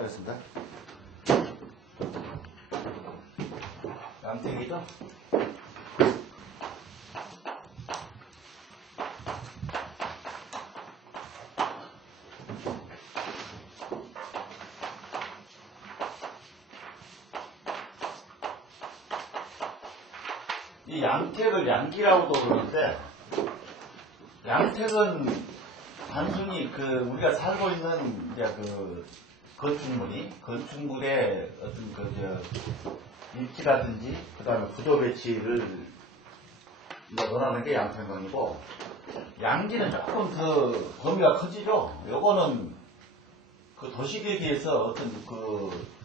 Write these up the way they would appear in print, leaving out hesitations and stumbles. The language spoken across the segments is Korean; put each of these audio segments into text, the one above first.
시작하겠습니다. 양택이죠? 이 양택을 양기라고도 그러는데, 양택은 단순히 우리가 살고 있는 이제 건축물의 어떤 입지라든지, 그 다음에 구조 배치를 논하는 게 양택론이고, 양지는 조금 더 범위가 커지죠. 요거는 그 도시계에 비해서 어떤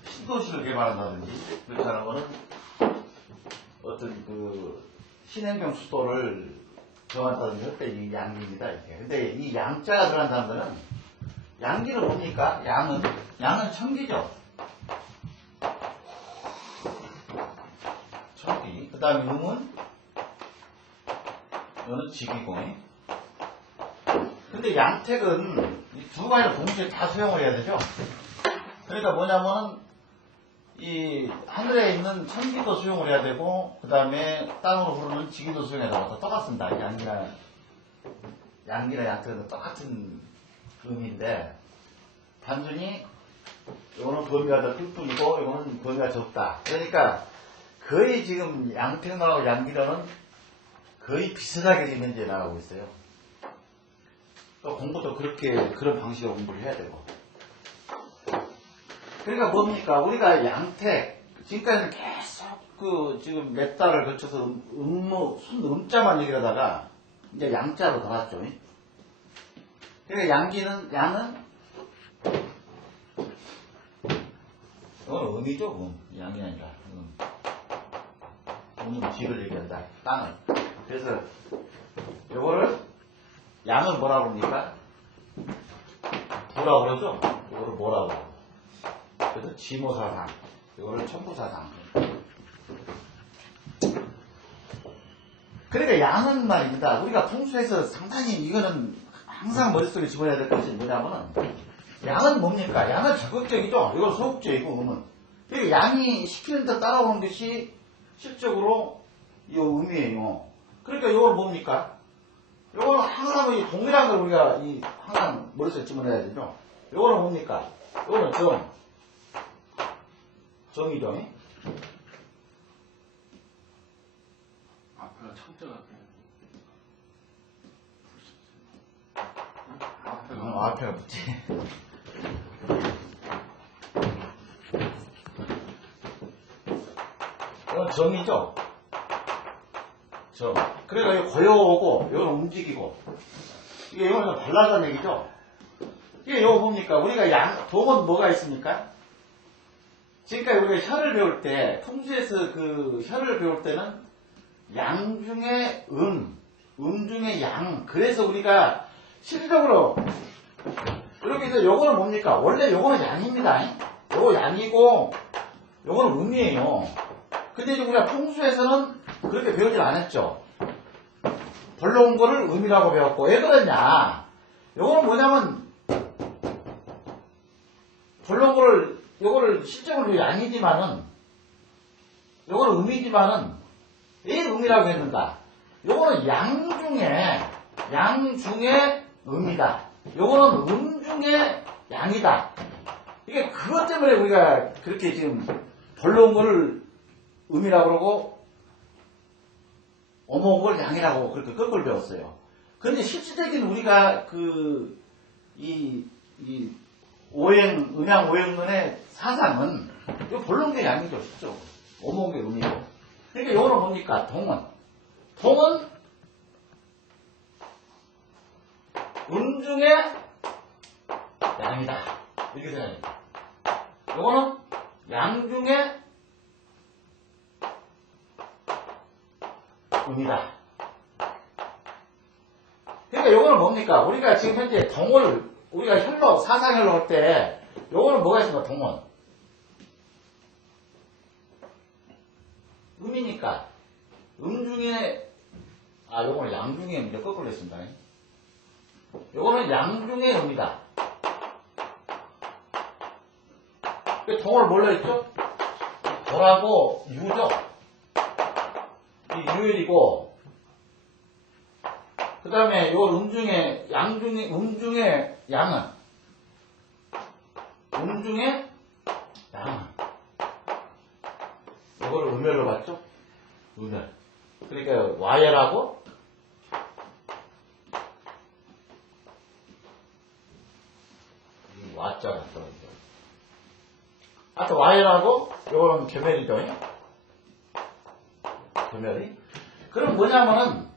신도시를 개발한다든지, 그렇게 하는 거는 어떤 신행정 수도를 정한다든지 할 때 이 양기입니다. 이렇게. 근데 이 양자가 들어간다는 거는, 양기는 뭡니까? 양은 청기죠. 청기. 그 다음에 이거는 직이고. 근데 양택은 이 두 가지를 동시에 다 수용을 해야 되죠. 그러니까 뭐냐면은, 이 하늘에 있는 천기도 수용을 해야 되고, 그 다음에 땅으로 흐르는 지기도 수용해야 되고, 똑같습니다. 양기나 양택은 똑같은 의미인데, 단순히 이거는 범위가 더 클 뿐이고 이거는 범위가 적다. 그러니까 거의 지금 양택론하고 양기론은 거의 비슷하게 지금 현재 나가고 있어요. 또 공부도 그런 방식으로 공부를 해야 되고. 그러니까 뭡니까? 우리가 양택, 지금까지는 계속 지금 몇 달을 거쳐서 음자만 얘기하다가 이제 양자로 돌았죠. 그러니까 양은 이건 음이죠. 양이 아니라 음은 직을 얘기한다. 땅을. 그래서 요거를 양을 뭐라고 합니까? 부라고 그러죠. 요거를 뭐라고. 그래서 지모사상, 요거를 천부사상. 그러니까 양은 말입니다. 우리가 통수에서 상당히 이거는 항상 머릿속에 집어야 될 것이 뭐냐면은, 양은 뭡니까? 양은 적극적이죠. 이건 소극적이고, 음은. 그러니까 양이 시키는 데 따라오는 것이 실적으로 이 음이에요. 그러니까 이건 뭡니까? 이거는 항상 동일한 걸 우리가 항상 머릿속에 집어내야 되죠. 이거는 뭡니까? 이거는 정이죠. 앞에가 청자가 앞에가 붙지. 이건 정이죠. 정. 그러니까 이거 고요하고 이건 움직이고, 이거는 달라졌다는 얘기죠. 이게 이거 뭡니까? 우리가 동은 뭐가 있습니까? 지금까지 우리가 혀를 배울 때, 풍수에서 혀를 배울 때는 양 중에 음 중에 양. 그래서 우리가 실질적으로 이렇게 해서 요거는 뭡니까? 원래 요거는 양입니다. 요거 양이고 요거는 음이에요. 근데 이제 우리가 풍수에서는 그렇게 배우질 않았죠. 벌러온 거를 음이라고 배웠고, 왜 그러냐? 요거는 뭐냐면 벌러온 거를 요거를 실적으로 양이지만은, 요거는 음이지만은 왜 음이라고 했는가? 요거는 양 중에 음이다. 요거는 음 중에 양이다. 이게 그것 때문에 우리가 그렇게 지금 벌러온 거를 음이라고 그러고 어머운 걸 양이라고 그렇게 거꾸로 배웠어요. 그런데 실질적인 우리가 음양 오행론의 사상은 이거 벌러온 게 양이죠, 실제로. 어머운 게 음이고. 그러니까 이거는 뭡니까? 동은 음 중에 양이다. 이렇게 생각합니다. 이거는 양 중에 음이다. 그러니까 이거는 뭡니까? 우리가 지금 현재 동을 우리가 사상혈로 할 때 요거는 뭐가 있습니까? 동은 음이니까 음중에 요거는 양중의 음이죠. 거꾸로 했습니다. 요거는 양중의 음이다. 동을 뭘로 했죠? 돌하고 유죠. 이 유일이고 그 다음에 요 음중에 음중에 양은 이거를 음열로 봤죠? 음열. 그러니까 와열하고 와자가 들어있죠. 아까 와열하고 요거는 겸열이죠. 겸열이. 그럼 뭐냐면은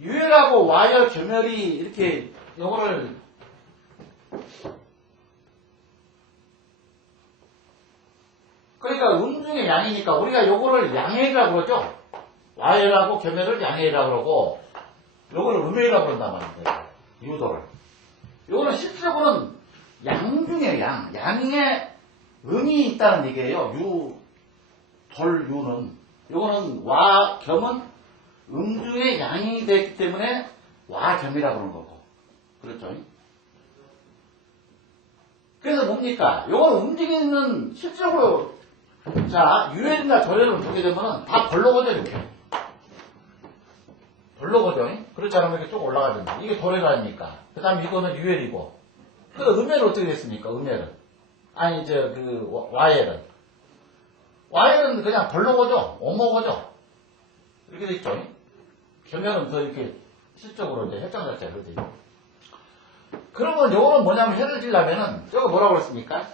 유열하고 와열 겸열이 이렇게 요거를 그러니까 음중의 양이니까 우리가 요거를 양해라고 그러죠. 와열하고 겸열을 양해라고 그러고 요거를 음해라고 그런단 말이에요. 유도를. 요거는 실질적으로는 양중의 양의 음이 있다는 얘기예요. 유는 요거는 와 겸은 음중의 양이 됐기 때문에 와 겸이라고 그러는 거고. 그렇죠? 그래서 뭡니까? 요거 움직이는 실질적으로 자, 유혈이나 절혈을 보게 되면은 다 벌로거죠, 이렇게. 벌로거죠. 그렇지 않으면 이렇게 쭉 올라가야 된다. 이게 도래라니까. 그 다음에 이거는 유혈이고. 그 음혈은 어떻게 됐습니까? 음혈은. 아니, 와헬은. 와헬은 그냥 벌로거죠. 오모거죠. 이렇게 돼 있죠. 겸혈은 더 이렇게 실적으로 이제 혈장 자체가 그렇게 돼 있고. 그러면 요거는 뭐냐면 혈을 지려면은, 저거 뭐라고 그랬습니까?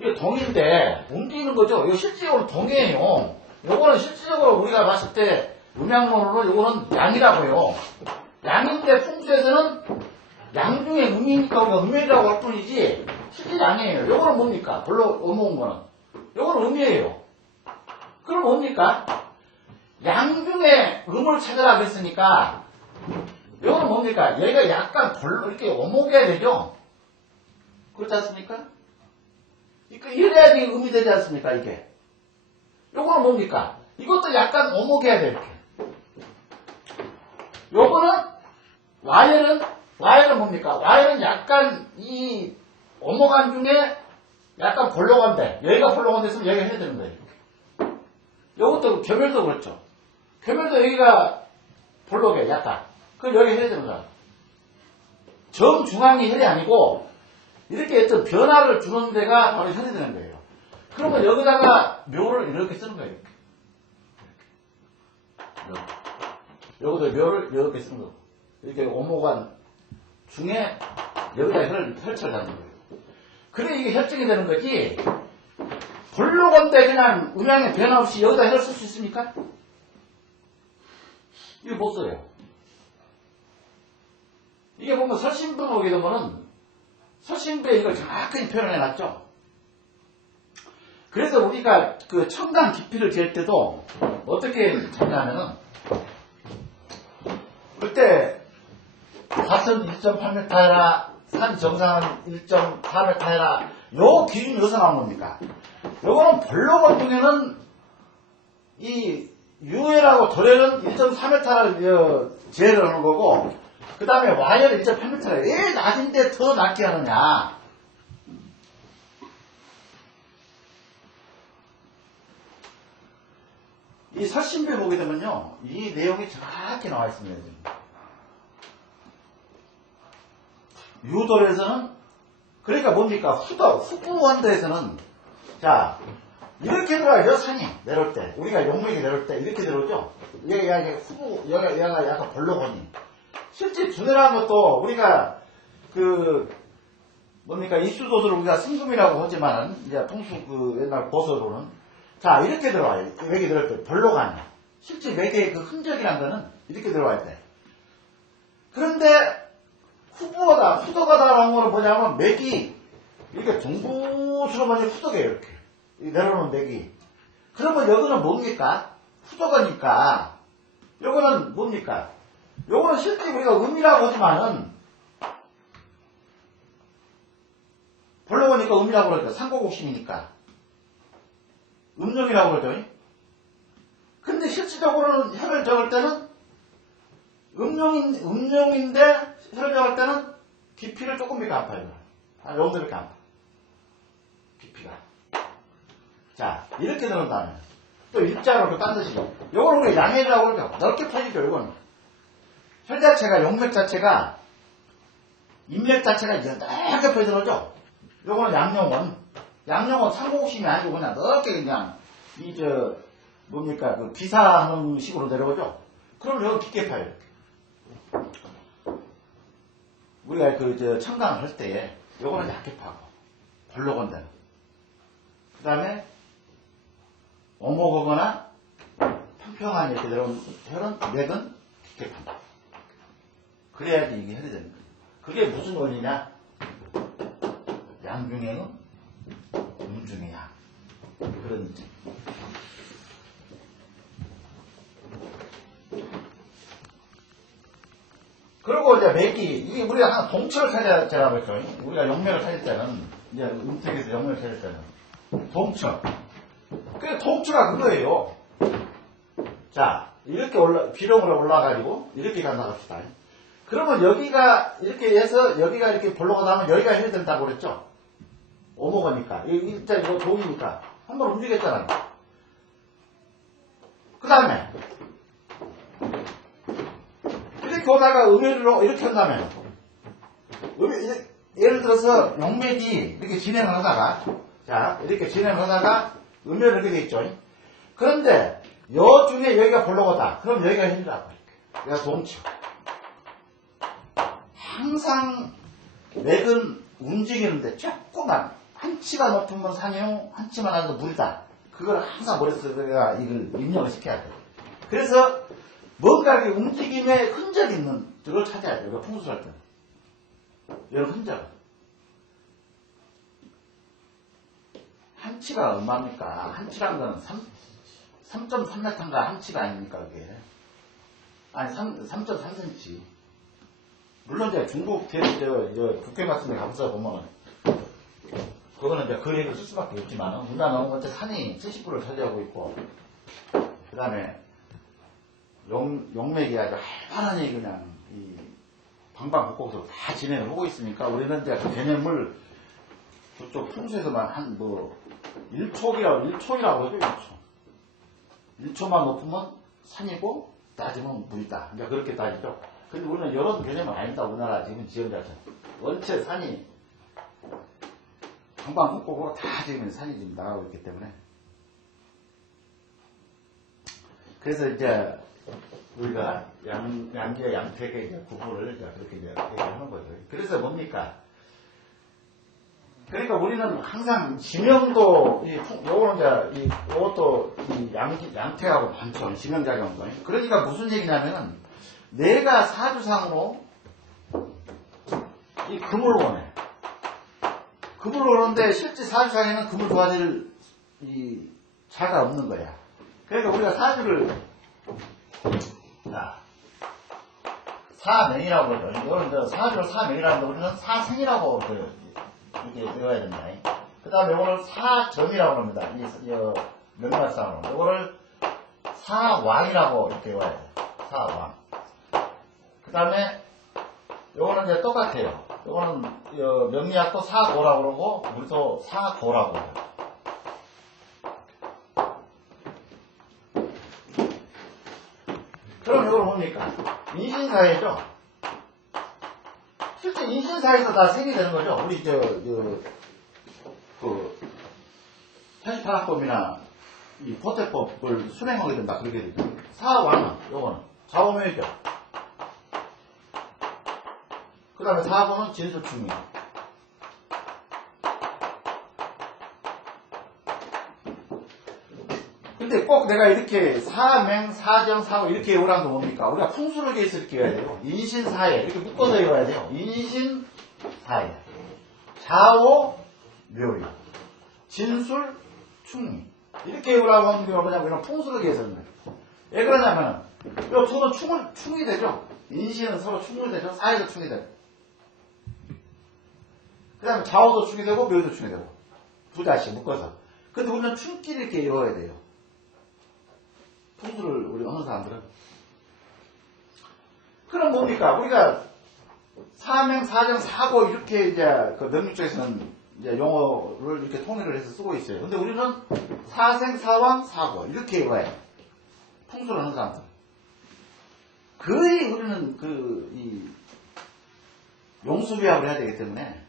이게 동인데 움직이는 거죠. 이거 실질적으로 동이에요. 요거는 실질적으로 우리가 봤을 때 음양론으로 요거는 양이라고요. 양인데 풍수에서는 양 중에 음이니까 우리가 음이라고 할 뿐이지 실질 아니에요. 요거는 뭡니까? 별로 어머운 거는. 요거는 음이에요. 그럼 뭡니까? 양 중에 음을 찾아라 그랬으니까 요거는 뭡니까? 얘가 약간 별로 이렇게 어목해야 되죠. 그렇지 않습니까? 이래야지 음이 되지 않습니까, 이게? 요거는 뭡니까? 이것도 약간 오목해야 돼, 이렇게. 요거는, 와열은 뭡니까? 와열은 약간 이 오목한 중에 약간 볼록한데, 여기가 볼록한 데 있으면 여기가 해야 되는 거예요, 이렇게. 요것도, 겸혈도 그렇죠. 겸혈도 여기가 볼록해, 약간. 그럼 여기 해야 되는 거야. 정중앙이 혈이 아니고, 이렇게 어떤 변화를 주는 데가 바로 혈이 되는 거예요. 그러면 여기다가 묘를 이렇게 쓰는 거예요. 여기도 묘를 이렇게 쓰는 거고. 이렇게 오목한 중에 여기다 혈을 펼쳐가는 거예요. 그래 이게 혈증이 되는 거지. 볼록한데 그냥 음양의 변화 없이 여기다 혈을 쓸 수 있습니까? 이거 못 써요. 이게 보면 설신부 보게 되면은 설신부에 이걸 정확하게 표현해놨죠. 그래서 우리가 그 첨단 깊이를 잴 때도 어떻게 재냐면은 그때 사선 1.8m 해라, 산 정상은 1.4m 해라. 요 기준이 어디서 나온 겁니까? 요거는 볼록한 중에는 이 유해라고 도래는 1.4m를 제외를 하는 거고 그 다음에 와열은 1.8m래. 왜 낮은데 더 낮게 하느냐? 이 설신부에 보게 되면요, 이 내용이 정확히 나와 있습니다. 지금. 유도에서는, 그러니까 뭡니까? 후부원도에서는, 자, 이렇게 들어가요, 산이 내려올 때. 우리가 용맥이 내려올 때, 이렇게 내려오죠? 얘가 얘가 약간 볼록하니. 실제 주대라는 것도 우리가 뭡니까 입수도서를 우리가 승금이라고 하지만은 이제 통수 옛날 고서로는 자 이렇게 들어와요. 맥이 들어올 때 볼록하니. 실제 맥의 그 흔적이란 거는 이렇게 들어와야 돼. 그런데 후도가다라는 거는 뭐냐면 맥이 이렇게 둥부스러운 후덕이에요. 이렇게 내려오는 맥이. 그러면 여기는 뭡니까? 후도가니까 여기는 뭡니까? 요거는 실제 우리가 음이라고 하지만은 볼록하니까 음이라고 그러죠. 상고곡심이니까 음lum이라고 그러죠. 근데 실질적으로는 혈을 적을 때는 음용인데 혈을 적을 때는 깊이를 조금밖에 안 파요. 한 정도밖에 안 파. 깊이가. 자, 이렇게 되는 다음에 또 일자로 딴 뜻이죠. 요거는 우리가 양해라고 그러죠. 넓게 퍼지죠, 요거는. 혈 자체가, 용맥 자체가, 인맥 자체가 넓게 퍼지는 거죠. 요거는 양용은. 양용은 상공심이 아니고 그냥 넓게 그냥, 뭡니까, 그 비사하는 식으로 내려오죠. 그럼 여기 깊게 파요. 우리가 청강을 할 때에 요거는 얇게 파고, 벌러건대는. 그 다음에, 오목하거나 평평한 이렇게 내려온 혈은, 맥은 깊게 판다. 그래야지 이게 혈이 됩니다. 그게 무슨 원리냐? 양중에는 음중의 양. 그런 이제. 그리고 이제 맥이, 이게 우리가 한 동치를 찾아야 했죠. 우리가 용맥을 찾을 때는, 이제 음택에서 용맥을 찾을 때는, 동처. 그 동추가 그거예요. 자, 이렇게 비룡으로 올라가지고, 이렇게 간다 합시다. 그러면 여기가, 이렇게 해서, 여기가 이렇게 볼로가 나면 여기가 해야 된다고 그랬죠? 오목이니까. 일단 이거 종이니까. 한번 움직였잖아요. 그 다음에, 이렇게 오다가 음혈로 이렇게 한다면, 예를 들어서 용맥이 이렇게 진행을 하다가, 자, 이렇게 진행을 하다가, 음혈 이렇게 돼 있죠. 그런데 요 중에 여기가 볼로거다. 그럼 여기가 힘이라고. 여기가 동치. 항상 맥은 움직이는데 조금만 한 치가 높으면 산이요, 한 치만 하도 물이다. 그걸 항상 머릿속에 이걸 입력을 시켜야 돼. 그래서 뭔가 움직임에 흔적이 있는 그걸 찾아야 돼요. 풍수할 때. 이런 흔적. 한 치가 얼마입니까? 한 치란 건 3.3m인가 한 치가 아닙니까, 그게? 아니, 3.3cm. 물론 이제 중국 국회 같은 데 가서 보면은, 그거는 이제 그 얘기를 쓸 수밖에 없지만, 우리나라는 어째 산이 70%를 차지하고 있고, 그 다음에, 용맥이 아주 활발하니 그냥, 방방곡곡으로 다 진행을 하고 있으니까, 우리는 이제 그 개념을 그쪽 풍수에서만 한 1초이라고 그러죠, 1초. 1초만 높으면 산이고, 낮으면 물이다. 이제 그렇게 따지죠. 근데 우리는 이런 개념은 아닙니다. 우리나라 지금 지역 자체. 원체 산이, 방방곡곡으로 다 지금 산이 지금 나가고 있기 때문에. 그래서 이제, 우리가 양지와 양택의 이제 구분을 이제 그렇게 이제 얘기하는 거죠. 그래서 뭡니까? 그러니까 우리는 항상 지명도, 요것도 양태하고 많죠. 지명작용도. 그러니까 무슨 얘기냐면은, 내가 사주상으로 이 금을 원해. 금을 오는데 실제 사주상에는 금을 도와줄 자가 없는 거야. 그러니까 우리가 사주를, 자, 사명이라고 그러죠. 이거는 사주를 사명이라고 하는데 우리는 사생이라고 이렇게 외워야 된다. 그 다음에 이거를 사점이라고 합니다. 명리학상으로. 이거를 사왕이라고 이렇게 외워야 돼요. 사왕. 그 다음에 요거는 이제 똑같아요. 요거는 명리학도 사고라고 그러고 우리도 사고라고 그래요. 그럼 이걸 뭡니까? 인신사회죠. 실제 인신사회에서 다 생기되는 거죠. 우리 88학법이나 이 포태법을 수행하게 된다 그렇게 되죠. 사왕은 요거는 좌우명이죠. 그 다음에 4번은 진술충이에요. 근데 꼭 내가 이렇게 사명, 사정, 사고 이렇게 외우라는 건 뭡니까? 우리가 풍수를 계해서 이렇게 외워야 돼요. 인신사회 이렇게 묶어서 외워야 돼요. 인신사회 좌우, 묘유 진술, 충 이렇게 외우라고 하는 게 뭐냐면 그냥 풍수를 계해서 하는 거예요. 왜 그러냐면 이 둘은 충이 되죠. 인신은 서로 충이 되죠. 사회도 충이 되고 그 다음에 좌우도 충이 되고 묘유도 충이 되고 두 자씩 묶어서. 근데 우리는 충끼리 이렇게 외워야 돼요. 풍수를 우리 어느 사람들은. 그럼 뭡니까? 우리가 사명, 사정, 사고 이렇게 이제 그 명리 쪽에서는 이제 용어를 이렇게 통일을 해서 쓰고 있어요. 근데 우리는 사생, 사왕, 사고 이렇게 왜 풍수를 하는 사람들. 거의 우리는 이 용수비합을 해야 되기 때문에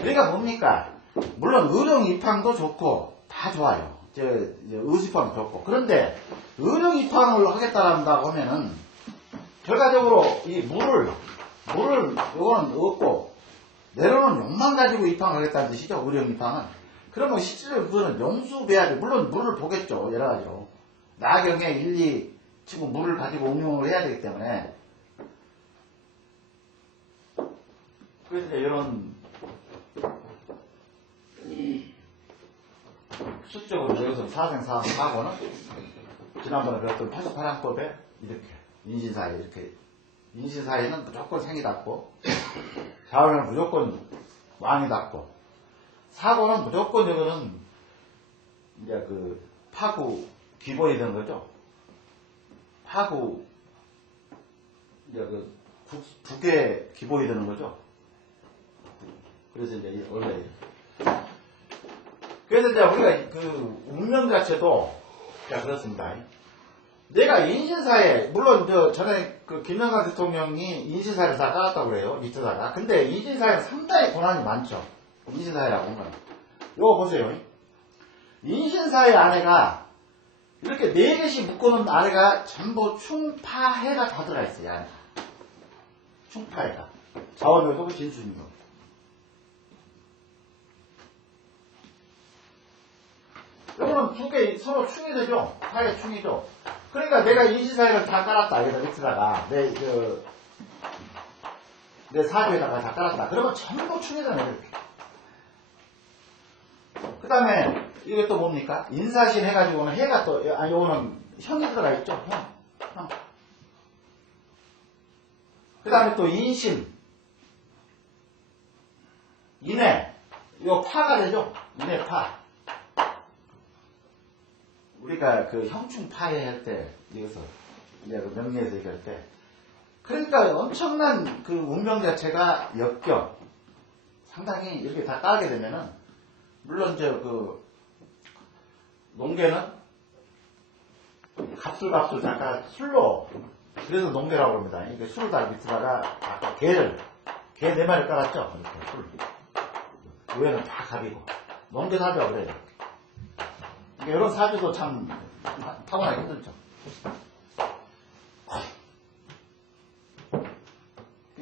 우리가 뭡니까? 물론 의령입항도 좋고 다 좋아요. 이제 의수입항도 좋고. 그런데 의령입항을 하겠다고 하면은 결과적으로 이 물을 요거는 없고 내려오는 용만 가지고 입항을 하겠다는 뜻이죠. 의령입항은. 그러면 실제로 그거는 용수배합이 물론 물을 보겠죠. 여러 가지로. 나경에 1, 2 치고 물을 가지고 응용을 해야 되기 때문에 그래서 이제 이런 수적으로 여기서 사생사항 사고는 지난번에 배웠던 88항법에 이렇게 인신사회 이렇게 인신사회는 무조건 생이 닿고 자원은 무조건 왕이 닿고 사고는 무조건 이거는 이제 그 파구 기본이 되는 거죠. 파구 이제 그 북의 기본이 되는 거죠. 그래서 이제 원래 그래서 이제 우리가 그 운명 자체도 자 그렇습니다. 내가 인신사회 물론 저 전에 그 김영삼 대통령이 인신사회를 다 깔았다고 그래요 밑에다가. 근데 인신사회는 상당히 고난이 많죠. 인신사회라고 하는 건 요거 보세요. 인신사회 안에가 이렇게 4개씩 묶어놓은 아래가 전부 충파해가 다 들어있어요. 안에. 충파해가 자원요소고 진수인요. 이거는 두 개 서로 충이 되죠. 사회 충이죠. 그러니까 내가 인신사회를 다 깔았다. 여기다 밑에다가 내 사주에다가 다 깔았다. 그러면 전부 충이잖아요. 이렇게. 그 다음에 이게 또 뭡니까? 인사신 해가지고는 해가 또 요거는 형이 들어가 있죠. 형. 그 다음에 또 인신 인해 요 파가 되죠. 인해 파. 우리가 그 형충 파해 할 때, 여기서, 이제 그 명리에서 얘기할 때, 그러니까 엄청난 그 운명 자체가 역경, 상당히 이렇게 다 깔게 되면은, 물론 농계는 갑술 잠깐 술로, 그래서 농계라고 합니다. 이게 술을 다 밑에다가 아까 개 4마리 깔았죠? 이렇게 술. 위에는 다 갑이고, 농계 사주라고 그래요. 이런 사주도 참 타고나기 힘들죠.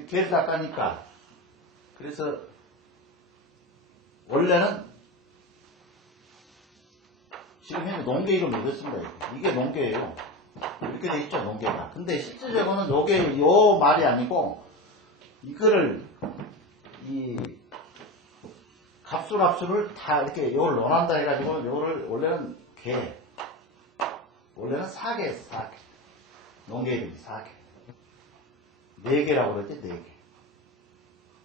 개를 다 까니까 그래서 원래는 지금 현재 농계 이름을 넣었습니다. 이게 농계예요. 이렇게 돼 있죠, 농계가. 근데 실질적으로는 요게 요 말이 아니고 이거를 갑술합술을 다 이렇게 요걸 논한다 해가지고 요거를 원래는 원래는 4개였어. 4개. 농계 이름이 4개. 4개라고 그랬지. 4개.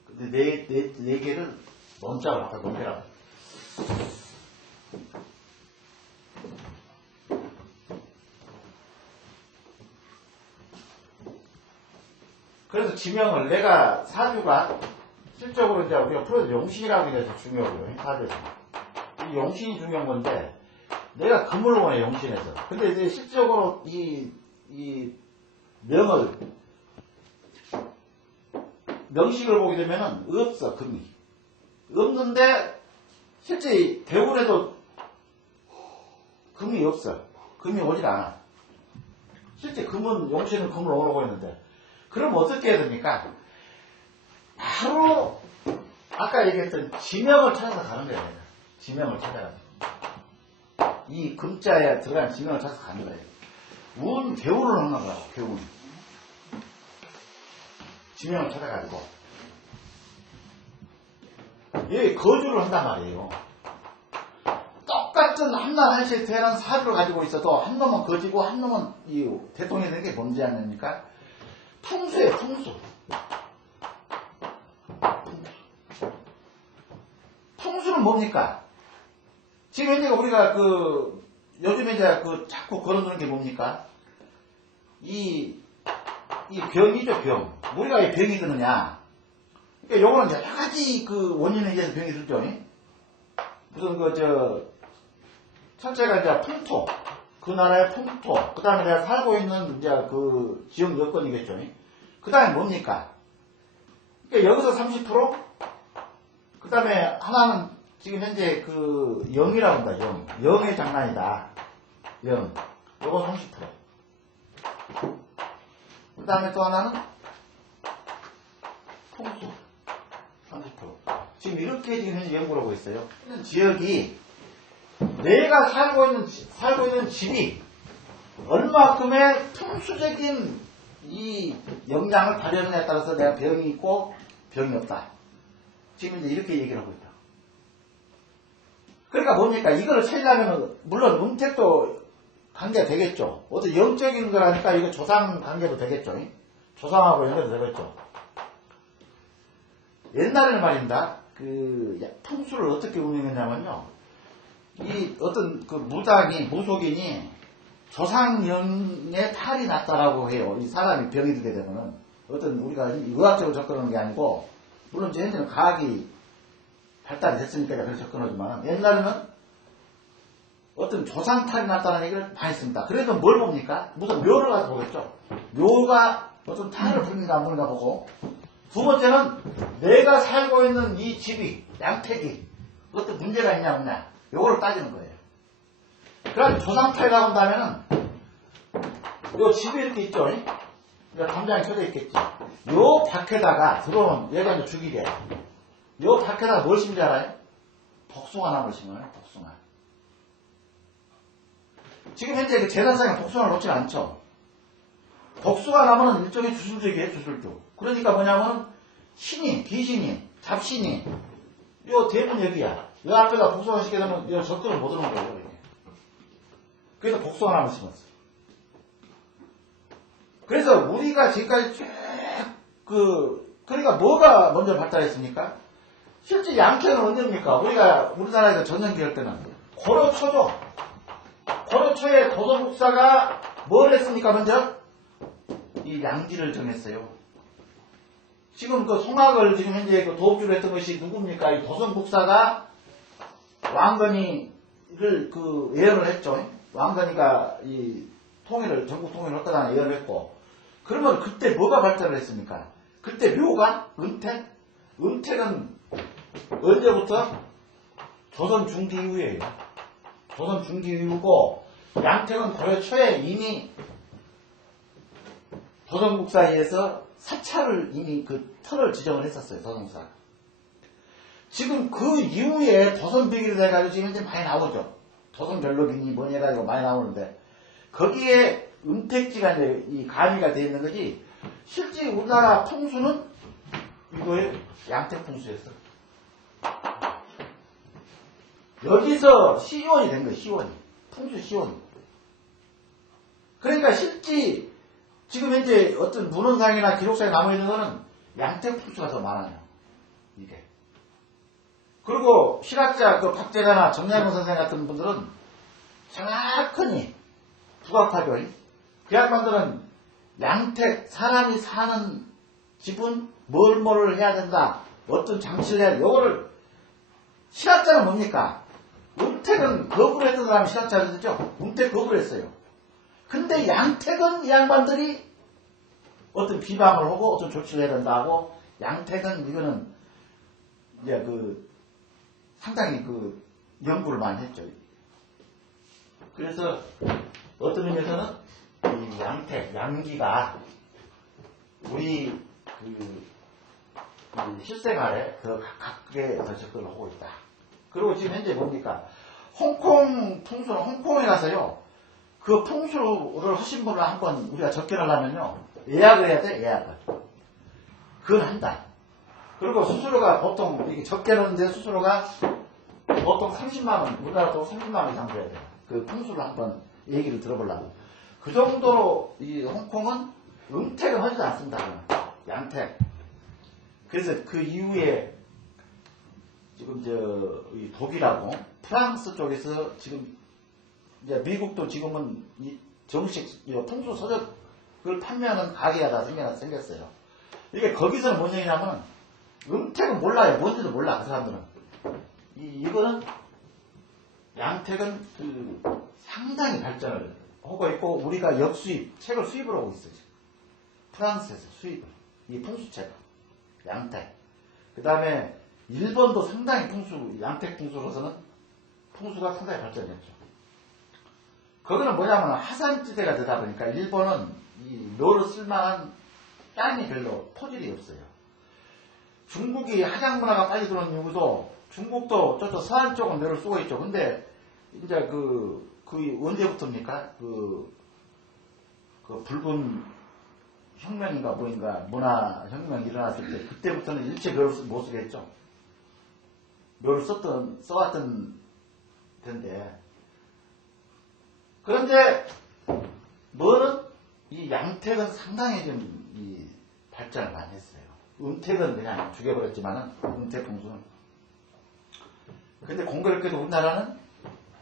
근데 4개를 논자로 아까 농계라고. 그래서 지명을 내가 사주가 실적으로 이제 우리가 풀어서 용신이라고 해서 중요하고요. 사주에서. 이 용신이 중요한 건데 내가 금을 원해 용신에서. 근데 이제 실적으로 이 명식을 보게 되면은 없어 금이. 없는데 실제 대운에도 금이 없어. 금이 오질 않아. 실제 금은 용신은 금을 오라고 했는데 그럼 어떻게 해야 됩니까? 바로 아까 얘기했던 지명을 찾아서 가는 거예요. 지명을 찾아가서 이 금자에 들어간 지명을 찾아서 가는 거예요. 개운을 하는 거야. 개운. 지명을 찾아가지고 얘 거주를 한단 말이에요. 똑같은 한날 한시에 태어난 사주를 가지고 있어도 한 놈은 거지고 한 놈은 이 대통령이 되는 게 뭔지 아닙니까? 풍수예요. 풍수. 풍수는 뭡니까? 지금 현재 우리가 요즘에 이제 자꾸 걸어두는 게 뭡니까? 이 병이죠, 병. 우리가 왜 병이 드느냐? 그러니까 요거는 여러 가지 원인에 의해서 병이 들죠. 무슨 첫째가 이제 풍토. 그 나라의 풍토. 그 다음에 내가 살고 있는 이제 지역 여건이겠죠. 그 다음에 뭡니까? 그러니까 여기서 30%? 그 다음에 하나는 지금 현재 0이라고 한다, 0. 0의 장난이다. 0. 요거 30%. 그 다음에 또 하나는 풍수. 30%. 지금 이렇게 지금 현재 연구를 하고 있어요. 지역이 내가 살고 있는 집이 얼마큼의 풍수적인 이 영향을 발휘하느냐에 따라서 내가 병이 있고 병이 없다. 지금 이제 이렇게 얘기를 하고 있다. 그러니까 뭡니까? 이거를 찾으려면 물론 음택도 관계가 되겠죠. 어떤 영적인 거라니까 이거 조상 관계도 되겠죠. 조상하고 연결도 되겠죠. 옛날에는 말입니다. 풍수를 어떻게 운영했냐면요. 이 어떤 무속인이 조상령의 탈이 났다라고 해요. 이 사람이 병이 들게 되면은 어떤 우리가 의학적으로 접근하는 게 아니고 물론 현재는 과학이 발달이 됐으니까 그렇게 접근하지만 옛날에는 어떤 조상 탈이 났다는 얘기를 많이 씁니다. 그래도 뭘 봅니까? 무슨 묘를 가서 보겠죠. 묘가 어떤 탈을 부는가 안 부는가 보고 두 번째는 내가 살고 있는 이 집이 양택이 어떤 문제가 있냐 없냐 요거를 따지는 거예요. 그럼 조상탈이라고 한다면은 요 집이 이렇게 있죠. 담장이 쳐져 있겠지. 요 밖에다가 들어온 얘가 이제 죽이게. 요 밖에다가 뭘 심지 알아요? 복숭아나무를 심어요. 복숭아. 지금 현재 제사상에 복숭아를 놓지 않죠. 복숭아나무는 일종의 주술적이에요. 주술적. 그러니까 뭐냐면은 신이, 귀신이, 잡신이 요 대문 여기야. 요 앞에다 복숭아 심게 되면 요 적들을 못 오는 거예요. 이렇게. 그래서 복숭아나무를 심었어. 그래서 우리가 지금까지 쭉 그러니까 뭐가 먼저 발달했습니까? 실제 양태는 언제입니까? 우리나라에서 전쟁기 할 때는 고려초죠. 고려초에 도성국사가 뭘 했습니까? 먼저 이 양지를 정했어요. 지금 송악을 지금 현재 도읍주로 했던 것이 누굽니까? 이 도성국사가 왕건이를 예언을 했죠. 왕건이가 이 전국 통일을 했다는 예언을 했고, 그러면 그때 뭐가 발달을 했습니까? 그때 묘가 은택? 은택은 언제부터? 조선 중기 이후에요. 조선 중기 이후고 양택은 고려 초에 이미 조선국사에서 사찰을 이미 터를 지정을 했었어요. 조선국사가. 지금 그 이후에 조선비기를 해가지고 지금 이제 많이 나오죠. 조선별록이니 뭐니 해가지고 많이 나오는데 거기에 은택지가 이제 이 가미가 되어 있는 거지 실제 우리나라 풍수는 이거에 양택 풍수였어. 여기서 시원이 된 거예요. 시원이. 풍수 시원이. 그러니까 실제 지금 현재 어떤 문헌상이나 기록상에 남아있는 거는 양택 풍수가 더 많아요. 이게. 그리고 실학자 박재가나 정약용 선생 같은 분들은 정확하니 부각하죠. 그 양반들은 양택, 사람이 사는 집은 뭘 해야 된다. 어떤 장치를 해야 된다. 요거를 실학자는 뭡니까? 음택은 거부를 했던 사람이 실학자를 했죠. 음택 거부를 했어요. 근데 양택은 이 양반들이 어떤 비방을 하고 어떤 조치를 해야 된다 하고 양택은 이거는 이제 상당히 연구를 많이 했죠. 그래서 어떤 의미에서는 이 양택, 양기가 우리 실생활에 더 가깝게 더 접근을 하고 있다. 그리고 지금 현재 뭡니까? 홍콩 풍수는 홍콩에 가서요. 그 풍수를 하신 분을 한번 우리가 접견하려면요. 예약을 해야 돼, 예약을. 그건 한다. 그리고 수수료가 보통, 이게 접견하는데 수수료가 보통 30만원, 우리나라 돈 30만원 이상 줘야 돼. 그 풍수를 한번 얘기를 들어보려고. 그 정도로 이 홍콩은 음택을 하지도 않습니다. 양택. 그래서 그 이후에 지금 이 독일하고 프랑스 쪽에서 지금 이제 미국도 지금은 이 정식 풍수 서적을 판매하는 가게가 다 생겼어요. 이게 거기서는 뭔 얘기냐면 음택은 몰라요. 뭔지도 몰라 그 사람들은. 이거는 양택은 상당히 발전을 하고 있고 우리가 역수입 책을 수입을 하고 있어요. 프랑스에서 수입을 이 풍수책 양택. 그 다음에 일본도 상당히 양택 풍수로서는 풍수가 상당히 발전했죠. 거기는 뭐냐면 하산지대가 되다 보니까 일본은 이 묘를 쓸만한 땅이 별로 토질이 없어요. 중국이 하장문화가 빨리 들어온 이유도 중국도 저쪽 서안 쪽은 묘를 쓰고 있죠. 근데 이제 그 언제부터입니까? 그 붉은 혁명인가 뭐인가 문화 혁명이 일어났을 때 그때부터는 일체 묘를 못 쓰겠죠. 묘를 써왔던 텐데 그런데 뭐는 이 양택은 상당히 좀 이 발전을 많이 했어요. 음택은 그냥 죽여버렸지만은 음택 풍수는 근데 공교롭게도 우리나라는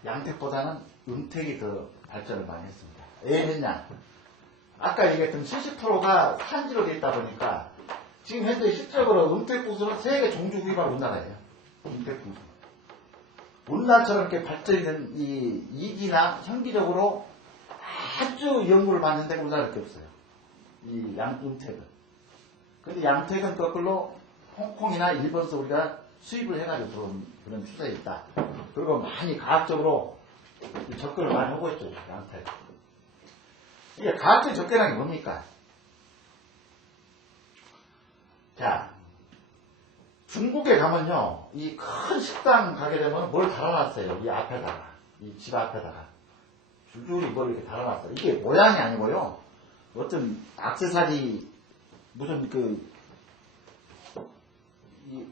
양택보다는 음택이 더 발전을 많이 했습니다. 왜 했냐? 아까 얘기했던 70%가 산지로 되어 있다 보니까 지금 현재 실질적으로 음택 풍수는 세계 종주 구입할 우리나라예요. 음택 풍수. 우리나라처럼 이렇게 발전이 된 이 이기나 현기적으로 아주 연구를 받는 데가 우리나라밖에 없어요. 이 음택은. 근데 양택은 거꾸로 홍콩이나 일본에서 우리가 수입을 해가지고 들어온 그런 추세에 있다. 그리고 많이 과학적으로 접근을 많이 하고 있죠. 양택. 이게 과학적 접근이라는 게 뭡니까? 자, 중국에 가면요, 이 큰 식당 가게 되면 뭘 달아놨어요. 이 앞에다가. 이 집 앞에다가. 줄줄이 뭘 이렇게 달아놨어요. 이게 모양이 아니고요. 어떤 액세서리, 무슨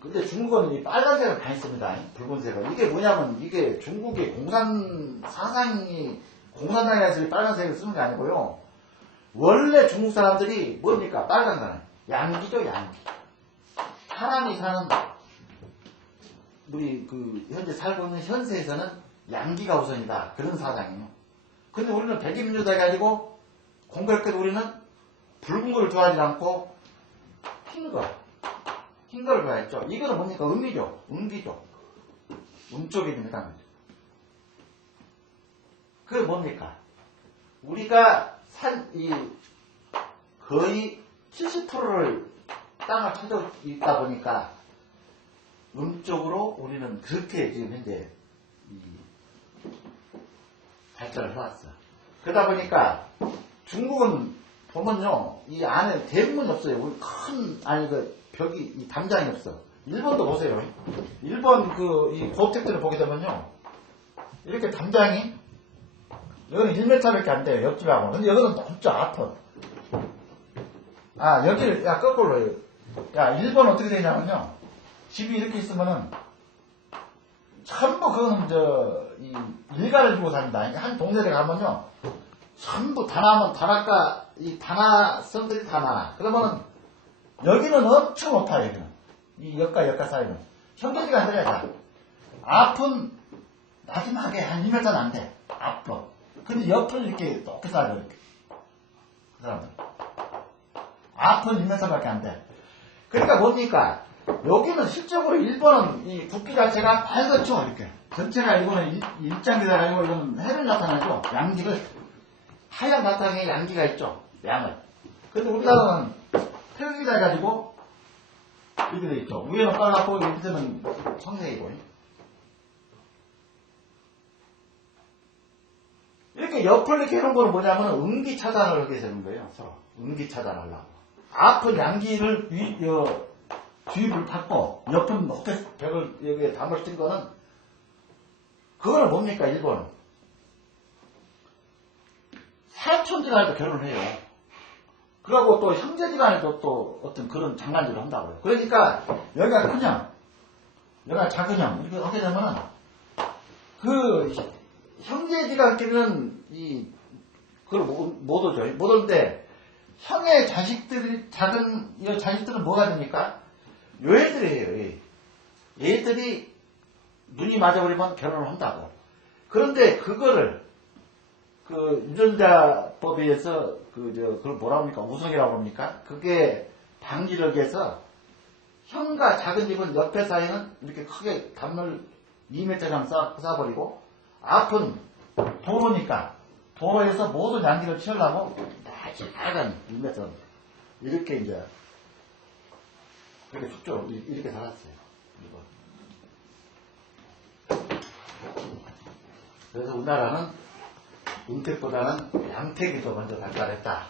근데 중국은 이 빨간색을 많이 씁니다. 붉은색을. 이게 뭐냐면, 이게 중국의 공산당에서 빨간색을 쓰는 게 아니고요. 원래 중국 사람들이 뭡니까? 빨간 거는. 양기죠, 양기. 사람이 사는 우리 현재 살고 있는 현세에서는 양기가 우선이다. 그런 사상이에요. 근데 우리는 백인민주당이 아니고 공교롭게도 우리는 붉은 걸 좋아하지 않고 흰 걸 좋아했죠. 이거는 뭡니까? 음이죠. 음기죠. 음쪽입니다. 그게 뭡니까? 우리가 거의 70%를 땅을 차지하고 있다 보니까 음쪽으로 우리는 그렇게 지금 현재 발전을 해왔어. 그러다 보니까 중국은 보면요, 이 안에 대부분이 없어요. 우리 벽이, 이 담장이 없어. 일본도 보세요. 일본 이 고택들을 보게 되면요, 이렇게 담장이, 여기는 1m밖에 안 돼요. 옆집하고. 근데 여기는 진짜 아파. 여기를, 거꾸로 해요. 일본 어떻게 되냐면요, 집이 이렇게 있으면은, 전부 그거는 일가를 주고 삽니다. 한 동네에 가면요, 전부 다나까, 이 다나성들이 다 나와. 그러면은, 여기는 엄청 높아요, 여기는. 이 역과 사이는. 형제지가 안 돼요, 앞은 마지막에 한 2m는 안 돼. 앞은. 근데 옆은 이렇게 높게 살아요, 이렇게. 그 사람들. 앞은 2m밖에 안 돼. 그러니까 뭡니까? 여기는 실적으로 일본은 이 국기 자체가 밝았죠, 이렇게. 전체가 이거는 일장기가 아니고 이거는 해를 나타나죠. 양기를. 하얀 바탕에 양기가 있죠. 양을. 근데 우리나라는 태극기다 해가지고 이렇게 돼 있죠. 위에는 빨갛고 밑에는 청색이고. 이렇게 옆을 이렇게 해놓은 거는 뭐냐면 음기 차단을 하게 되는 거예요. 서로. 음기 차단하려고. 앞은 양기를 주입을 받고 옆은 높게 벽을 여기에 담을 뜬 거는 그거는 뭡니까? 일본은 사촌지간에도 결혼을 해요. 그러고 또 형제지간에도 또 어떤 그런 장난질을 한다고요. 그러니까 여기가 큰형, 여기가 작은형 이렇게 하게 되면은 형제지간끼리는 그걸 못 오죠. 못 오는데 형의 자식들은 뭐가 됩니까? 요 애들이에요. 얘들이 눈이 맞아버리면 결혼을 한다고. 그런데 그거를 그 유전자법에 의해서 그걸 뭐라고 합니까? 우성이라고 합니까? 그게 방지를 위해서 형과 작은 집은 옆에 사이는 이렇게 크게 단물 2m처럼 쌓아버리고 앞은 도로니까 도로에서 모든 양기를 치우려고 작은 2m 이렇게 이제 이렇게 숙조 이렇게 살았어요. 그래서 우리나라는 음택보다는 양택이 더 먼저 발달했다.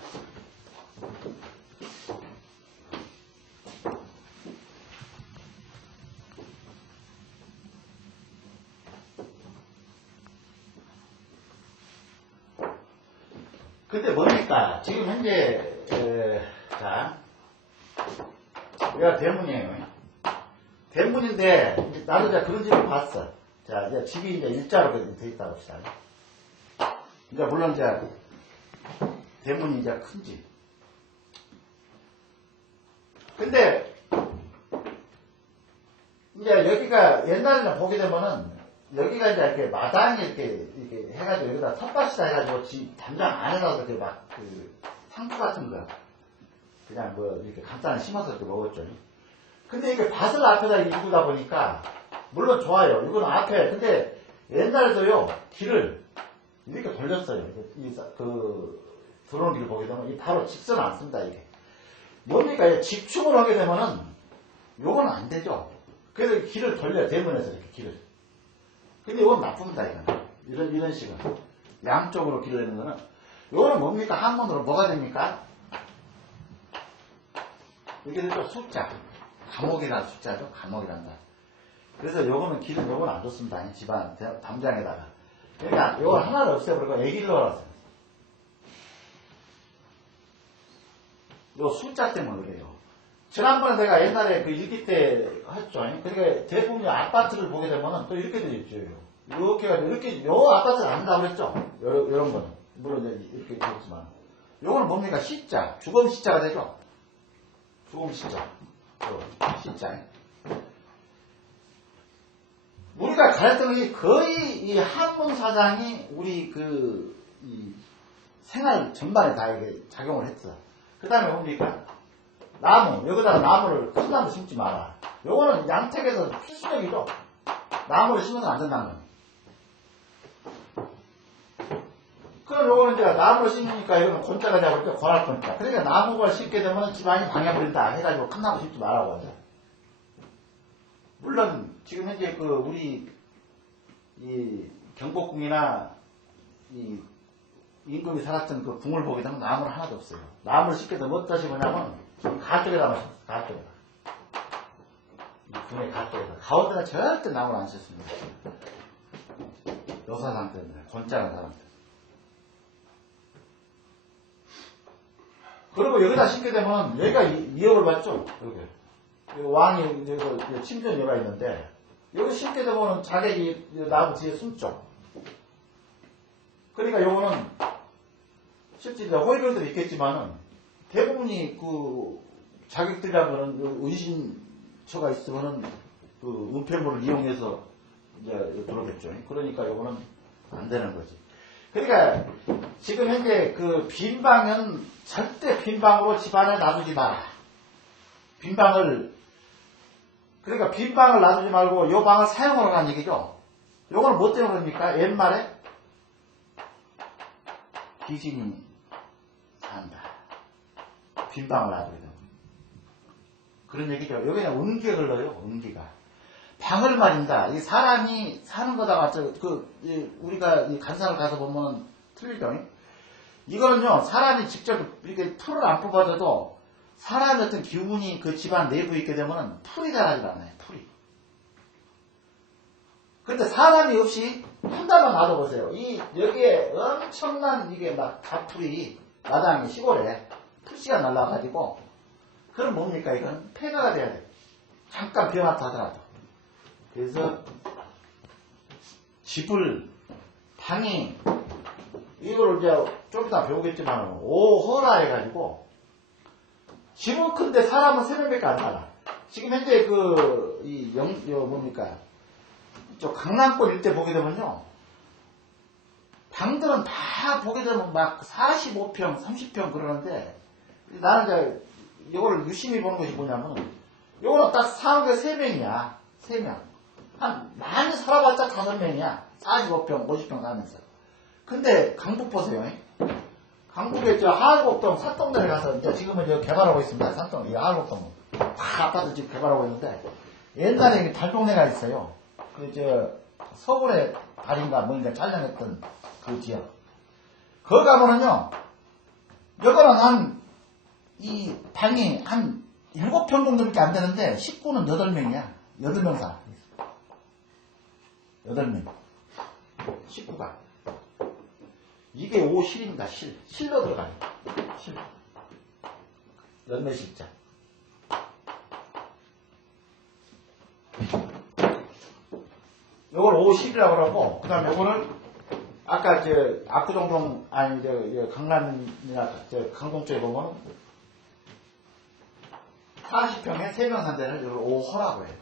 근데 뭡니까? 지금 현재 자, 여기가 대문이에요. 대문인데 나도 이제 그런 집을 봤어. 자, 이제 집이 이제 일자로 돼 있다고 합시다. 이제 물론 이제 대문이 이제 큰 집. 근데 이제 여기가 옛날에는 보게 되면은 여기가 이제 이렇게 마당이 이렇게 해가지고 여기다 텃밭이다 해가지고 집 담장 안에다가 이렇게 막 상추 같은 거 그냥 뭐 이렇게 간단히 심어서 이렇게 먹었죠. 근데 이게 밭을 앞에다 이루다 보니까 물론 좋아요. 이건 앞에 근데 옛날에도요 길을 이렇게 돌렸어요. 들어오는 길을 보게 되면 이 바로 직선 안 씁니다. 이게 뭡니까? 집중을 하게 되면은 요건 안 되죠. 그래서 길을 돌려요. 대문에서 이렇게 길을. 근데 이건 나쁩니다. 이런 식은 양쪽으로 길을 내는 거는 요거는 뭡니까? 한문으로 뭐가 됩니까? 이게 되죠. 숫자. 감옥이라는 숫자죠. 감옥이란다. 그래서 요거는 길은 요건 안 좋습니다. 집안 담장에다가. 그러니까 요거 하나를 없애버리고 애기를 넣어놨어요. 요 숫자 때문에 그래요. 지난번에 내가 옛날에 그 일기 때 했죠. 그러니까 대부분의 아파트를 보게 되면은 또 이렇게 되어 있죠. 이렇게 해가지고 이렇게 요 아파트는 안 된다고 그랬죠. 요런 거는. 물론 이렇게 되었지만. 요거는 뭡니까? 시자. 주검 시자가 되죠. 주검 시자. 시자. 우리가 가르쳤던 게 거의 이 한문 사상이 우리 이 생활 전반에 다 이게 작용을 했어. 그 다음에 뭡니까? 나무. 여기다가 나무를 큰 나무 심지 마라. 요거는 양택에서 필수적이죠. 나무를 심어서 안 된다는 거예요. 그럼 요거는 이제 나무를 심으니까 이거는 곤자가 잡을 때 권할 거니까. 그러니까 나무를 심게 되면 집안이 방해버린다 해가지고 큰 나무 심지 말라고 하죠. 물론 지금 현재 우리 이 경복궁이나 이 임금이 살았던 그 궁을 보게 되면 나무는 하나도 없어요. 나무를 심게 되면 어떠시 뭐냐면 가쪽에다가 심었어요. 가쪽에다. 이 궁의 가쪽에다. 가운데는 절대 나무를 안 심습니다. 여사상 때문에 권자는 사람들. 그리고 여기다 심게 되면 여기가 위협을 받죠. 여기 왕이 침전 여가 있는데 여기 심게 되면 자객이 나무 뒤에 숨죠. 그러니까 요거는 실제 호의별도 있겠지만은 대부분이 자객들이라는 은신처가 있으면은 은폐물을 이용해서 이제 들어오겠죠. 그러니까 요거는 안 되는 거지. 그러니까 지금 현재 빈 방은 절대 빈 방으로 집안에 놔두지 마라. 빈 방을 그러니까 빈 방을 놔두지 말고 요 방을 사용하라는 얘기죠. 요거는 뭐 때문에 그럽니까? 옛말에 귀신이 산다. 빈 방을 놔두게 되면 그런 얘기죠. 여기는 음기가 흘러요. 음기가 방을 말인다. 이 사람이 사는 거다가 우리가 이 간상을 가서 보면 틀리죠. 이거는요 사람이 직접 이렇게 풀을 안 뽑아줘도 사람의 어떤 기운이 그 집안 내부에 있게 되면 풀이 자라지 않아요. 풀이. 근데 사람이 없이 한달만 놔둬보세요. 여기에 엄청난 이게 막 잡풀이 마당에 시골에 풀씨가 날라가지고 그럼 뭡니까? 이건 폐가가 돼야 돼. 잠깐 비어났다 하더라도. 그래서 방이 이거를 이제 좀 이따 배우겠지만 오허라 해가지고 집은 큰데 사람은 3명밖에 안 살아. 지금 현재 뭡니까? 이쪽 강남권 일대 보게 되면요 방들은 다 보게 되면 막 45평, 30평 그러는데, 나는 이제, 이거를 유심히 보는 것이 뭐냐면, 요거는 딱 사는 게 3명이야. 3명. 많이 살아봤자 5명이야. 45평, 50평 사면서. 근데, 강북 보세요. 강북에 저 하알곡동 산동네에 가서, 이제 지금은 저 개발하고 있습니다. 산동, 이 하알곡동. 다 아파트 지금 개발하고 있는데, 옛날에 달동네가 있어요. 서울의 달인가 뭔가 촬영했던 그 지역. 거기 가보면요, 여기는 이 방이 한 7평 정도밖에 안 되는데, 식구는 8명이야. 8명 살아. 8명. 식구가. 이게 5실입니다, 실로 들어가요. 실. 연매실자. 요걸 5실이라고 그러고, 그 다음에 요거를, 아까 압구정동, 아니, 강남이나, 강동 쪽에 보면, 40평에 3명 산 데는 이걸 5호라고 해요.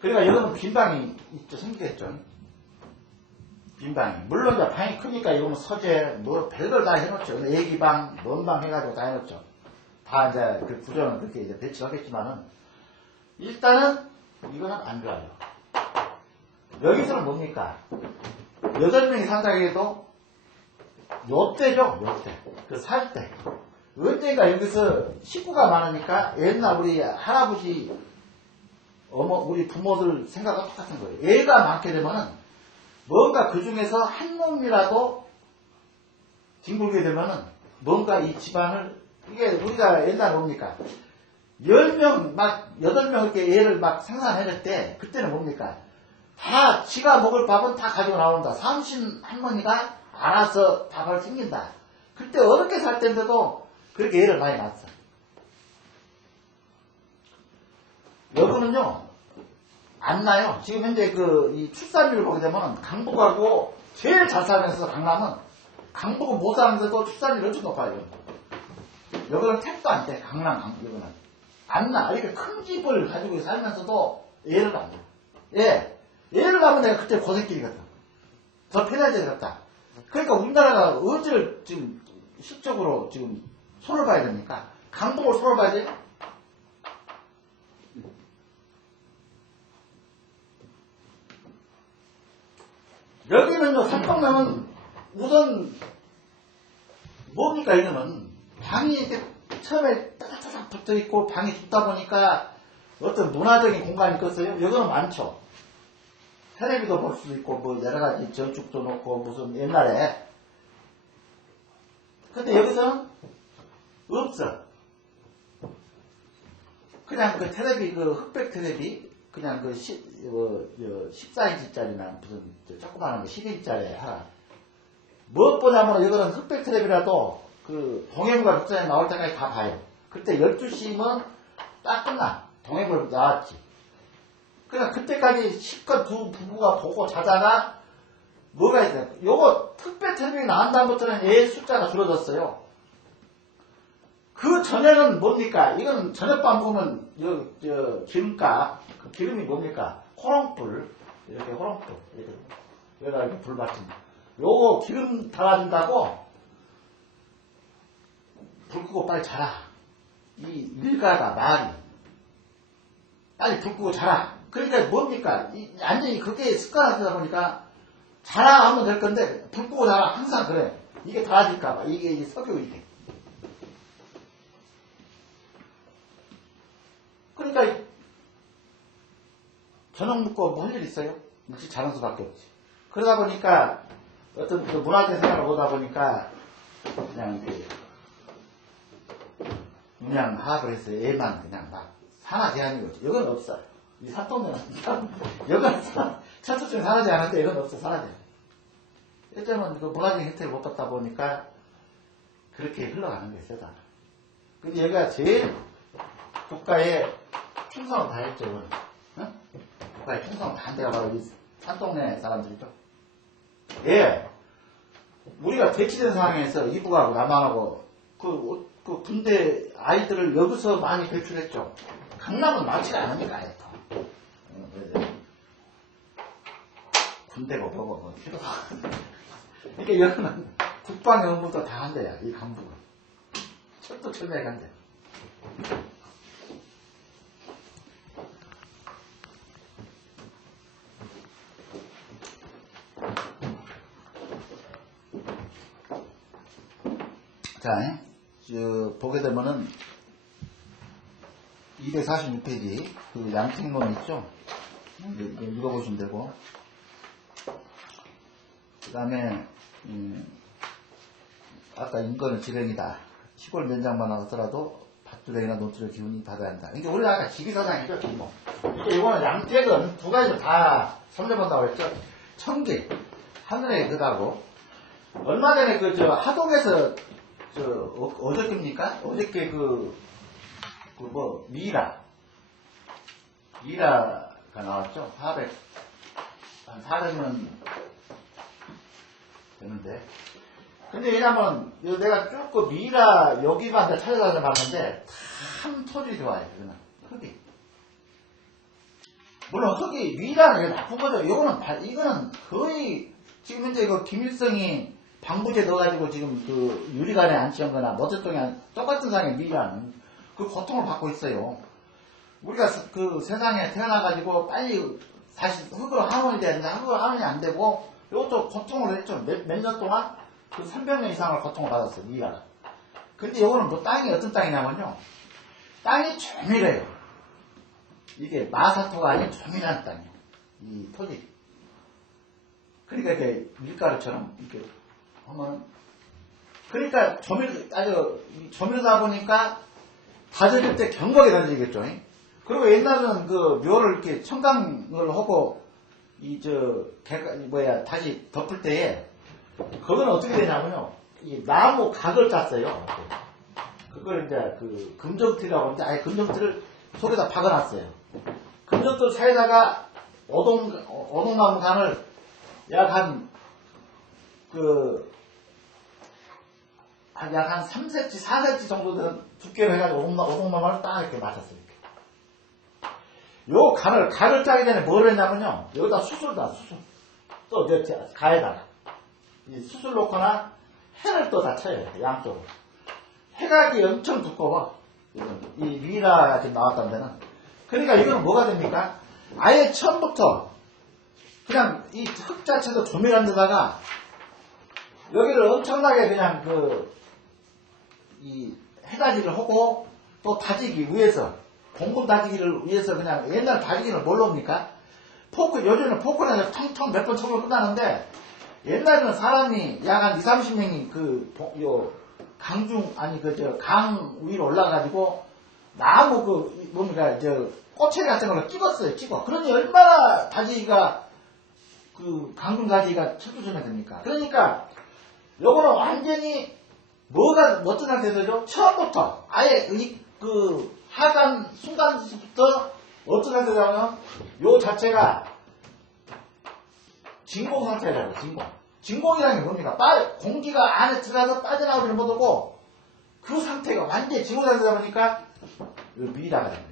그러니까 여기는 빈방이 있죠, 생기겠죠. 빈방이. 물론 이제 방이 크니까 이거는 서재, 뭐, 별걸 다 해놓죠. 애기방, 먼방 해가지고 다 해놓죠. 다 이제 그 구조는 그렇게 이제 배치하겠지만은, 일단은 이거는 안 좋아요. 여기서는 뭡니까? 8명이 산다고 해도, 요때죠, 요때. 그 살 때. 언젠가 여기서 식구가 많으니까 옛날 우리 할아버지, 우리 부모들 생각은 똑같은 거예요. 애가 많게 되면은 뭔가 그 중에서 한 놈이라도 뒹굴게 되면은 뭔가 이 집안을, 이게 우리가 옛날 뭡니까? 10명, 8명 이렇게 애를 막 생산해낼 때, 그때는 뭡니까? 다 지가 먹을 밥은 다 가지고 나온다. 삼신 할머니가 알아서 밥을 챙긴다. 그때 어렵게 살 때인데도 그렇게 애를 많이 낳았어. 여기는요, 안 나요. 지금 현재 이 출산율을 보게 되면 강북하고 제일 잘 살면서 강남은 강북은 못 사는데도 출산율이 엄청 높아요. 여기는 택도 안 돼. 여기는. 안 나. 이렇게 큰 집을 가지고 살면서도 애를 안 나. 예. 애를 낳으면 내가 그때 고생길이 같다. 더 편해져야 되겠다. 그러니까 우리나라가 어디를 지금 실적으로 지금 손을 봐야 됩니까? 강북을 손을 봐야 돼요? 여기는요, 산동네는 우선 뭡니까? 이거는 방이 이렇게 처음에 따닥따닥 붙어 있고 방이 좁다 보니까 어떤 문화적인 공간이 있겠어요? 여기는 많죠. 텔레비도 볼 수도 있고 뭐 여러 가지 전축도 놓고 무슨 옛날에. 근데 여기서는 없어. 그냥 그 텔레비, 그 흑백 텔레비, 그냥 그 14인치짜리나 무슨 조그마한 거 12인치짜리 하나. 무엇보다는 이거는 흑백 텔레비라도 그 동해물과 극장에 나올 때까지 다 봐요. 그때 12시면 딱 끝나. 동해물 나왔지. 그냥 그때까지 실컷 두 부부가 보고 자다가 뭐가 있어요? 요거 흑백 텔레비 나온 다음부터는 애 숫자가 줄어들었어요. 그 전에는 뭡니까? 이건 저녁밤 보면 기름값, 그 기름이 뭡니까? 호롱불, 이렇게 호롱불, 이렇게 불 받친 요거 기름 달아준다고 불 끄고 빨리 자라. 이 밀가가 말이 빨리 불 끄고 자라. 그러니까 뭡니까? 완전히 그게 습관화되다 보니까 자라 하면 될 건데 불 끄고 자라 항상 그래. 이게 달아질까봐 이게 석유이게. 그러니까 저녁 먹고 뭐 할 일 있어요? 역시 자는 수밖에 없지. 그러다 보니까 어떤 그 문화적 생활을 보다 보니까 그냥 하합을 해서 애만 그냥 막 산하 제한이 거지. 이건 없어요. 이 산동네는 여건 천수층 산하지 않은데 이건 없어. 산하지. 일단은 그 문화적 혜택을 못 받다 보니까 그렇게 흘러가는 게 세다. 근데 여기가 제일 국가에 충성을 다했죠. 응? 국가에 충성을 다한 데가 바로 이 산동네 사람들이죠. 예. 우리가 대치된 상황에서 이북하고 남한하고 그 군대 아이들을 여기서 많이 배출했죠. 강남은 많지가 않으니까 군대가 뭐고 필요가 그러니까 이거는 국방 연구도 다 한대요. 이 간부가. 철두철미하게 한대. 자, 보게 되면은 246페이지 그 양택론 있죠? 읽어보시면 되고, 그 다음에 아까 인권은 지령이다. 시골 면장만 하더라도 밭두렁이나 노트를 기운이 받아야 한다. 이게 우리가 아까 지기사상이죠, 기본. 이거는 양택은 두 가지로 다 설명한다고 했죠. 청길, 하늘의 그다고. 얼마 전에 하동에서 어저께입니까? 어저께 미라가 나왔죠? 한 400년 되는데. 근데 왜냐면, 내가 쭉 미라 여기만 찾아다녀 봤는데, 참 토질이 좋아요, 이거는. 흙이. 물론 흙이, 미라는 게 나쁜 거죠. 이거는 거의, 지금 현재 김일성이 방부제 넣어가지고 지금 유리관에 안치한 거나 머저통에 똑같은 상황의 미라는 그 고통을 받고 있어요. 우리가 세상에 태어나가지고 빨리 다시 흙으로 하원이 돼야 되는데 흙으로 하원이 안 되고 이것도 고통을 했죠. 몇 년 동안 300년 이상을 고통을 받았어요. 미라가. 근데 이거는 땅이 어떤 땅이냐면요. 땅이 조밀해요. 이게 마사토가 아닌 조밀한 땅이에요. 이 토지. 그러니까 이렇게 밀가루처럼 이렇게 하면 그러니까 아주 조밀하다 보니까 다져질 때 경박이 다져지겠죠. 그리고 옛날에는 묘를 이렇게 청강을 하고 다시 덮을 때에 그거는 어떻게 되냐면요. 이 나무 각을 짰어요. 그걸 이제 금정틀이라고 하는데 아예 금정틀을 속에다 박아놨어요. 금정틀 사이에다가 오동나무 간을 약 한 3cm, 4cm 정도 되는 두께로 해가지고 오동나무를 딱 이렇게 맞췄어요. 요 각을 짜기 전에 뭘 했냐면요. 여기다 수술다, 수술. 또, 가에다가. 이 수술 놓거나 해를 또 다 쳐요. 양쪽으로. 해각이 엄청 두꺼워. 이 미라가 지금 나왔던 데는. 그러니까 이거는 뭐가 됩니까? 아예 처음부터 그냥 이 흙 자체도 조밀한 데다가 여기를 엄청나게 그냥 이 해다지를 하고 또 다지기 위해서 공분 다지기를 위해서 그냥 옛날 다지기는 뭘로 합니까? 요즘은 포크는 텅텅 몇 번 쳐고 끝나는데 옛날에는 사람이 약 한 20-30명이 강 위로 올라가가지고 나무 꼬챙이 같은 걸로 찍었어요, 찍어. 그러니 얼마나 다지기가 강중 다지기가 철두철미 됩니까? 그러니까 요거는 완전히 어떤 상태에서죠? 처음부터 아예 하간 순간부터 어떤 상태냐면 요 자체가 진공 상태라고. 진공이라는 게 뭡니까? 공기가 안에 들어가서 빠져나오지를 못하고 그 상태가 완전히 진공 상태다 보니까 미라가 된대.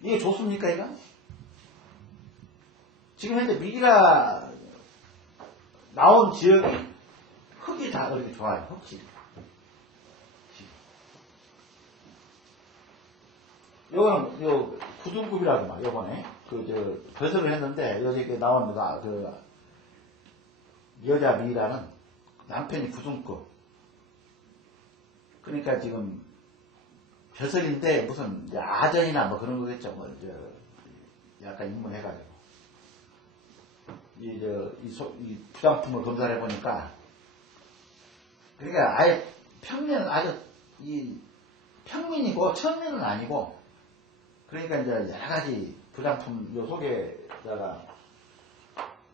이게 좋습니까, 이거? 지금 현재 미라 나온 지역이 흙이 다 그렇게 좋아요. 흙이. 요거는 구dun급이라고 막 요번에 배설을 했는데 여기 나온 여자 미라는 남편이 구dun급. 그러니까 지금 벼슬인데 무슨 아전이나 뭐 그런 거겠죠. 약간 입문해가지고 이 부장품을 검사를 해보니까 그러니까 아예 평민이고 천민은 아니고 그러니까 이제 여러 가지 부장품 요 속에다가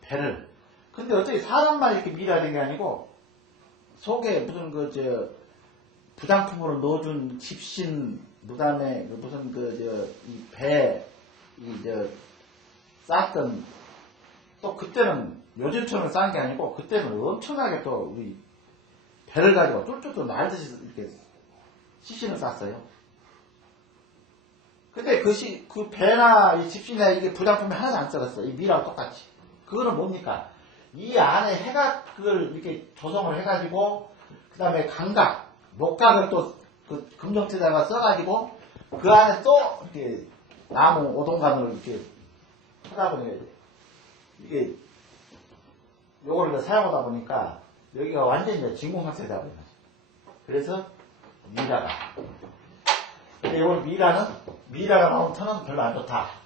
배를 근데 어떻게 사람만 이렇게 미라된 게 아니고 속에 무슨 부장품으로 넣어준 집신 그다음에 무슨 이 배 쌌던 또 그때는 요즘처럼 싼 게 아니고 그때는 엄청나게 또 우리 배를 가지고 쫄쫄쫄 날듯이 이렇게 시신을 쌌어요. 근데 그 배나 이 집신이나 이게 부장품이 하나도 안 썩었어. 이 미라와 똑같이. 그거는 뭡니까? 이 안에 해각을 이렇게 조성을 해가지고, 그 다음에 감각, 목각을 또 그 금정트에다가 써가지고, 그 안에 또 이렇게 나무 오동간으로 이렇게 하다 보니까, 이게, 요거를 사용하다 보니까, 여기가 완전히 이제 진공상태가 되어버린 거죠. 그래서, 미라가. 근데 요걸 미라가 나온 턴은 별로 안 좋다.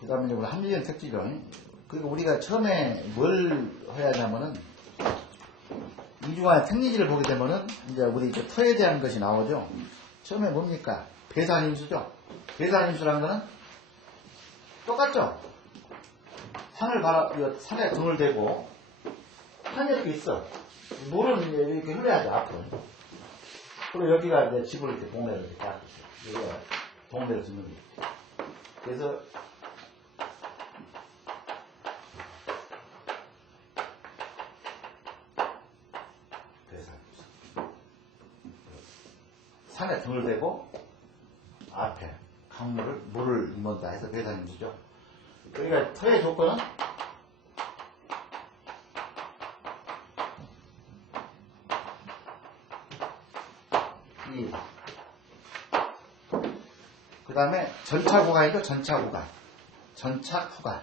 그 다음에 우리 합리적인 특징이죠. 그리고 우리가 처음에 뭘 해야 하냐면은, 이중간의 특리지를 보게 되면은, 이제 우리 이제 터에 대한 것이 나오죠. 처음에 뭡니까? 배산임수죠. 배산임수라는 거는 똑같죠. 산에 등을 대고, 산이 이렇게 있어. 물은 이렇게 흘러야죠, 앞으로. 그리고 여기가 이제 집을 이렇게 동네를 이렇게 딱, 여기가 동네를 짓는 거예요. 그래서, 산에 등을 대고 앞에 물을 임원다 해서 배산임수죠. 그러니까 터의 조건은 그 다음에 전차구간이죠. 전차구간. 전차구간.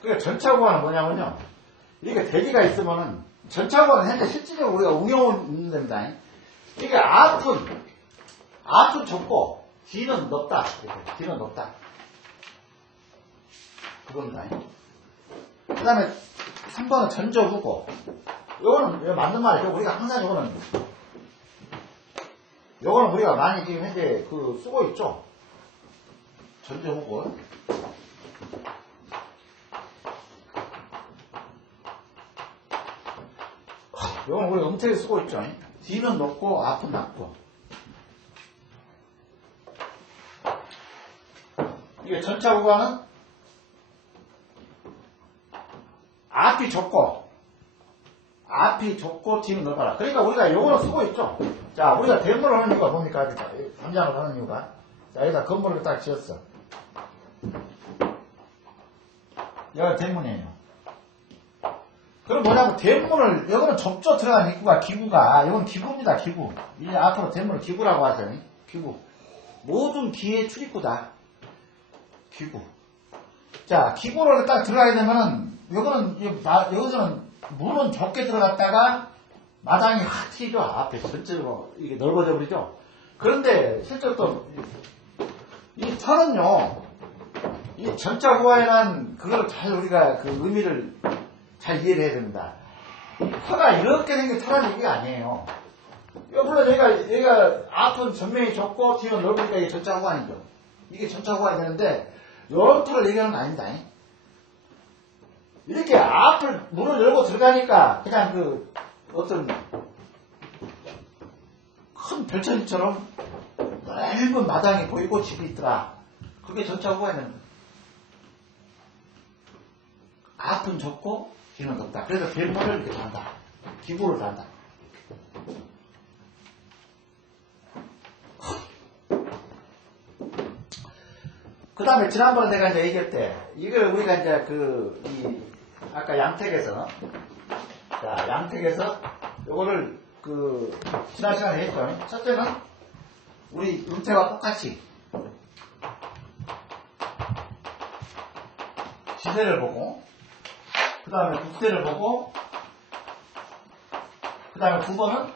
그러니까 전차구간은 뭐냐면요. 이게 대지가 있으면은 전차구간은 현재 실질적으로 우리가 응용은 있는 겁니다. 이게 앞은 좁고 뒤는 넓다. 이렇게 뒤는 넓다. 그겁니다. 그 다음에 3번은 전저후고 요거는 맞는 말이죠. 우리가 항상 요거는 우리가 많이 지금 현재 쓰고 있죠. 전저후고 요건 우리가 엄청나게 쓰고 있죠. 뒤는 높고 앞은 낮고. 이게 전차 구간은 앞이 좁고 뒤는 넓어라. 그러니까 우리가 요거를 쓰고 있죠. 자, 우리가 대문을 하는 이유가 뭡니까? 담장을 하는 이유가. 자, 여기다 건물을 딱 지었어. 여기가 대문이에요. 그럼 뭐냐면 대문을 여기는 좁죠. 들어가는 입구가 기구가 이건 기구입니다. 기구. 이제 앞으로 대문을 기구라고 하죠. 기구. 모든 기의 출입구다. 기구. 자, 기구를 딱 들어가게 되면은 여기서는 문은 좁게 들어갔다가 마당이 확 트이죠. 앞에 전체로 이게 넓어져 버리죠. 그런데 실제로 또 이 터는요. 이 전차 구간이란 그걸 잘 우리가 그 의미를 잘 이해를 해야 됩니다. 터가 이렇게 생긴 터라는 얘기가 아니에요. 물론 얘가 앞은 전면이 좁고 뒤는 넓으니까 이게 전차 구간이죠. 이게 전차 구간이 되는데 이런 터를 얘기하는 건 아닙니다. 이렇게 앞을 문을 열고 들어가니까 그냥 어떤 큰 별천지처럼 넓은 마당이 보이고 집이 있더라. 그게 전차 구간이는 앞은 좁고 뒤는 넓다. 그래서 대문을 이렇게 단다. 기구를 단다. 그 다음에 지난번에 내가 이제 얘기할 때 이걸 우리가 이제 아까 양택에서 요거를 지난 시간에 했죠. 첫째는 우리 음태와 똑같이 지세를 보고 그 다음에 국세를 보고 그 다음에 두 번은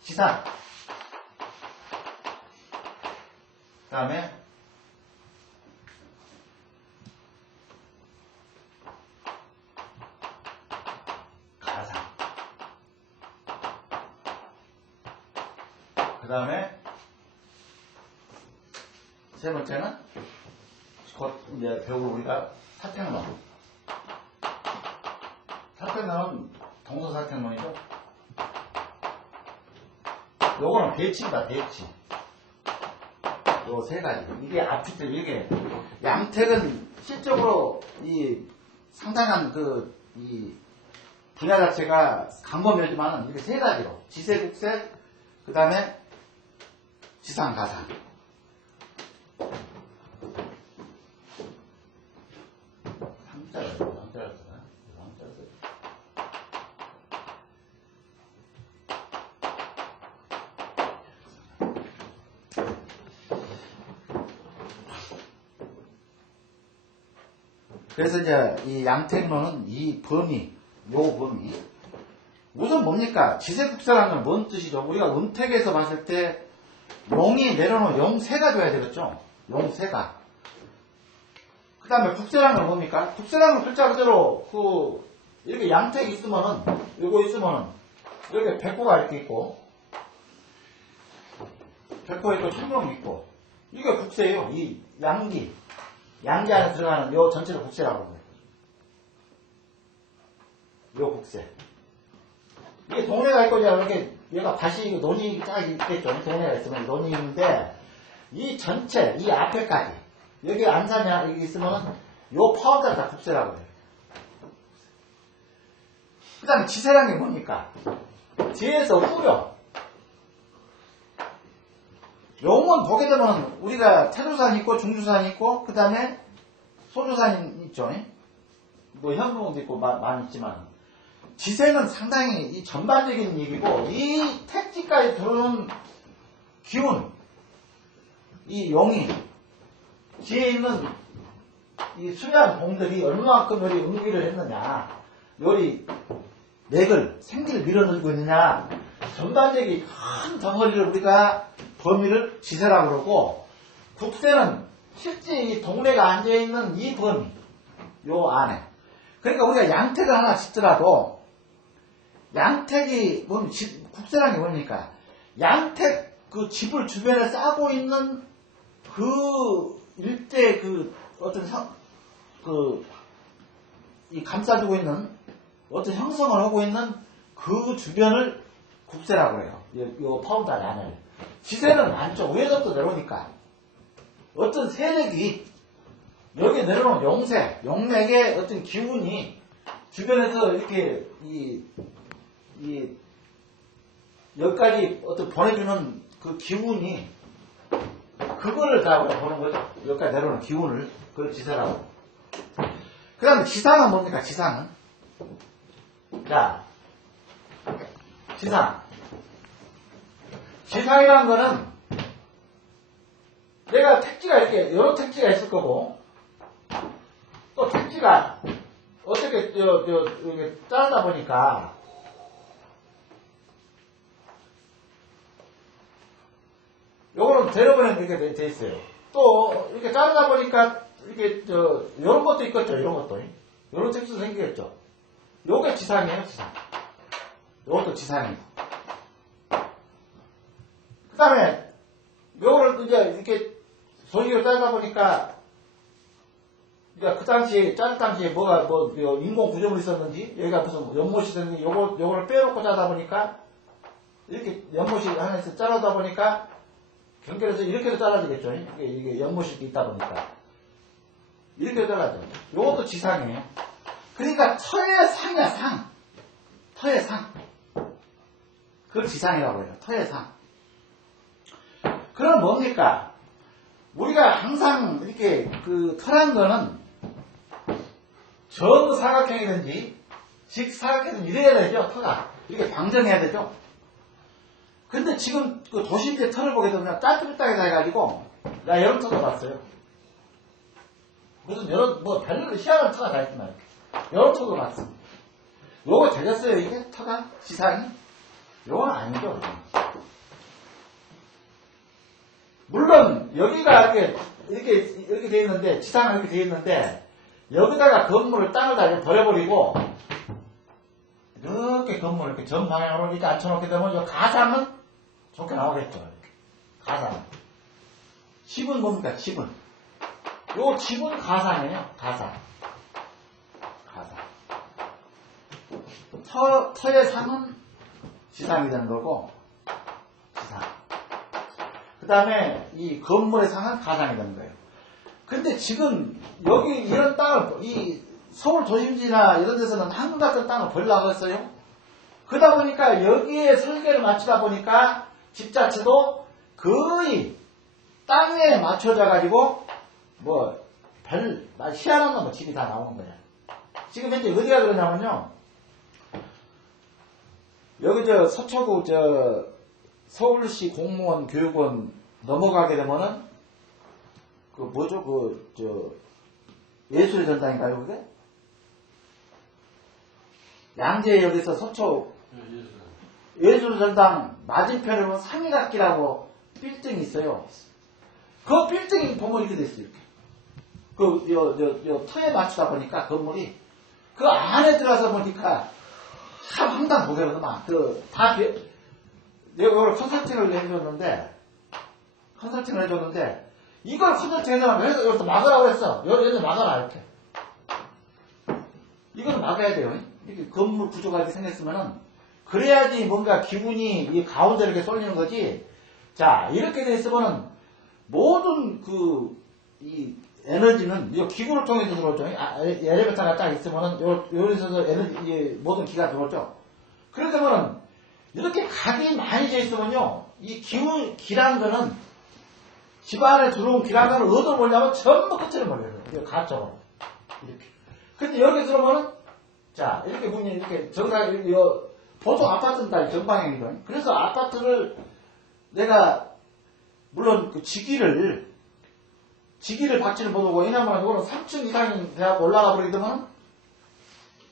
지산 그 다음에 가상 그 다음에 세 번째는 곧 이제 배우고 우리가 사택론. 사택론은 동서사택론이죠. 요거는 대치입니다, 대치. 요 세 가지. 이게 앞뒤 이게 양택은 실적으로 이 상당한 이 분야 자체가 강범위하지만 이렇게 세 가지로 지세국세, 그 다음에 지상가상. 그래서 이제 이 양택론은 이 범위, 요 범위. 우선 뭡니까? 지세국세라는 건 뭔 뜻이죠? 우리가 은택에서 봤을 때 용이 내려놓은 용세가 줘야 되겠죠? 용세가. 그 다음에 국세라는 건 뭡니까? 국세라는 건 글자 그대로 이렇게 양택이 있으면은, 요거 있으면은, 이렇게 백호가 이렇게 있고, 백호 있고, 천룡이 있고, 이게 국세예요. 이 양기 안에 들어가는 요 전체를 국세라고 합니다. 요 국세. 이게 동네가 있고, 이렇게, 얘가 다시 논이 딱 있겠죠. 동네가 있으면 논이 있는데, 이 전체, 이 앞에까지, 여기 안산이나 여기 있으면, 요 파운드가 다 국세라고 해요. 그 다음에 지세라는 게 뭡니까? 지에서 후려. 용은 보게 되면, 우리가 태조산 있고, 중조산 있고, 그 다음에 소조산 있죠. 뭐 현무도 있고 많이 있지만 지세는 상당히 이 전반적인 얘기고 이 택지까지 들어오는 기운, 이 용이 지에 있는 이 수려한 공들이 얼마만큼 요리 응기를 했느냐, 요리 맥을 생기를 밀어넣고 있느냐, 전반적인 큰 덩어리를 우리가 범위를 지세라고 그러고, 국세는 실제 이 동네가 앉아있는 이 범위, 요 안에. 그러니까 우리가 양택을 하나 짓더라도, 양택이, 국세라는 게 뭡니까? 양택 그 집을 주변에 싸고 있는 그 일대 이 감싸주고 있는 어떤 형성을 하고 있는 그 주변을 국세라고 해요. 요 파운드 안을. 지세는 안쪽, 위에서부터 내려오니까. 어떤 세력이 여기에 내려오는 용맥의 어떤 기운이 주변에서 이렇게 여기까지 어떤 보내주는 그 기운이 그거를 다 우리가 보는 거죠. 여기까지 내려오는 기운을. 그걸 지세라고. 그 다음에 지상은 뭡니까? 지상은. 자, 지상. 지상이라는 거는 내가 택지가 이렇게 여러 택지가 있을 거고, 또 택지가 어떻게 이렇게 짜다 보니까 요거는 대려번에 이렇게 돼 있어요. 또 이렇게 자르다 보니까 이렇게 이런 것도 있겠죠. 이런 것도 이런 택지도 생기겠죠. 요게 지상이에요. 지상. 요것도 지상이고. 그 다음에 요거를 이제 이렇게 소리를 따다 보니까, 그러니까 그 당시에, 짜는 당시에 인공 구조물이 있었는지, 여기가 무슨 연못이 있었는지, 요거를 빼놓고 짜다 보니까, 이렇게 연못이 하나에서 자르다 보니까, 경계에서 이렇게도 잘라지겠죠. 이게 연못이 이렇게 있다 보니까. 이렇게 잘라져. 요것도 지상이에요. 그러니까 터의 상이야, 상. 터의 상. 그걸 지상이라고 해요. 터의 상. 그럼 뭡니까? 우리가 항상 이렇게 터란 거는 정사각형이든지 직사각형이든지 이래야 되죠. 터가 이렇게 방정해야 되죠. 근데 지금 도심지의 터를 보게 되면 짜투비딱이다 해가지고 나 여러 터도 봤어요. 무슨 별로 희한한 터가 다 있지만 여러 터도 봤어. 요거 되겠어요? 이게 터가 지상이? 요건 아니죠. 물론 여기가 이렇게 돼 있는데, 지상은 이렇게 돼 있는데, 여기다가 건물을 땅을 다 버려버리고 이렇게 건물을 이렇게 전 방향으로 이렇게 앉혀놓게 되면 이 가상은 좋게 나오겠죠. 가상. 집은 뭡니까? 집은. 요 집은 가상이에요. 가상. 터의 상은 지상이 되는 거고, 지상. 그 다음에 이 건물의 상은 가상이 되는 거예요. 근데 지금 여기 이런 땅을, 이 서울 도심지나 이런 데서는 한국 같은 땅을 벌려고 했어요. 그러다 보니까 여기에 설계를 맞추다 보니까 집 자체도 거의 땅에 맞춰져 가지고 뭐 별 희한한 거 집이 다 나오는 거야. 지금 현재 어디가 그러냐면요. 여기 저 서초구 저 서울시 공무원 교육원 넘어가게 되면은 그 뭐죠 그 저 예술의 전당인가요 그게? 양재역에서 서초 예술의 전당 맞은편에 보면 상이각기라고 빌딩이 있어요. 그 빌딩이 보면 이렇게 됐어요. 이렇게. 터에 맞추다 보니까 건물이 그 안에 들어가서 보니까 참 황당 보게로만 다 내가 컨설팅을 해줬는데 이걸 컨설팅해서 여기서 막으라고 했어. 여기서 막아라 이렇게. 이걸 막아야 돼요. 이렇게 건물 구조가 이렇게 생겼으면은 그래야지 뭔가 기분이 이 가운데 이렇게 쏠리는 거지. 자 이렇게 돼 있으면은 모든 이 에너지는 이 기구를 통해서 들어오죠. 엘리베이터가 딱 있으면은 여기서 에너지 모든 기가 들어오죠. 그러면은 이렇게 각이 많이 져 있으면요, 이 기란 거는 집 안에 들어온 기란 거를 얻어보려면 전부 끝을 몰려요. 이거 가쪽으로 이렇게. 근데 여기 들어오면은 자 이렇게 문이 이렇게 보통 아파트는 다 정방향이거든요. 그래서 아파트를 내가 물론 그 지기를 받지를 못하고, 왜냐면 이거는 3층 이상이 돼야 올라가 버리게 되면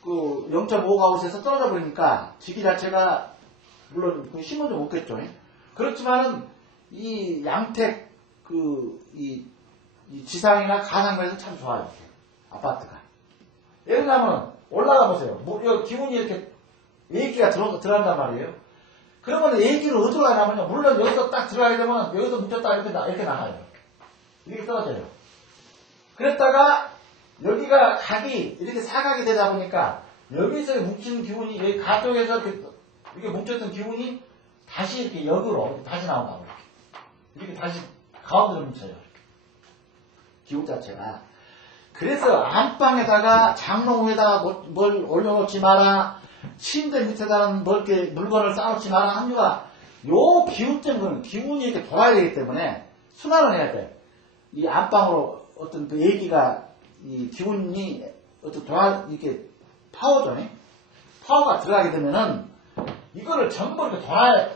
그 0.5가우스에서 떨어져 버리니까 지기 자체가 물론 그 힘은 좀 없겠죠. 그렇지만은 이 양택 이 지상이나 가상면에서 참 좋아요. 아파트가. 예를 들면 올라가 보세요. 기운이 이렇게 외기가 들어간단 말이에요. 그러면 외기를 어디로 가냐면요. 물론 여기서 딱 들어가게 되면 여기서 묻혔다 이렇게 나가요. 이렇게 떨어져요. 그랬다가 여기가 각이 이렇게 사각이 되다 보니까 여기서 뭉치는 기운이 여기 가쪽에서 이렇게 뭉쳤던 기운이 다시 이렇게 역으로 다시 나온다고 이렇게 다시 가운데로 뭉쳐요. 이렇게. 기운 자체가. 그래서 안방에다가 장롱 위에다가 뭘 올려놓지 마라. 침대 밑에다가 넓게 물건을 쌓아놓지 마라. 합류가 요 기운 때문에 기운이 이렇게 돌아야 되기 때문에 순환을 해야 돼. 이 안방으로 어떤 그 얘기가 이 기운이 어떤 이렇게 파워가 들어가게 되면은 이거를 전부 이렇게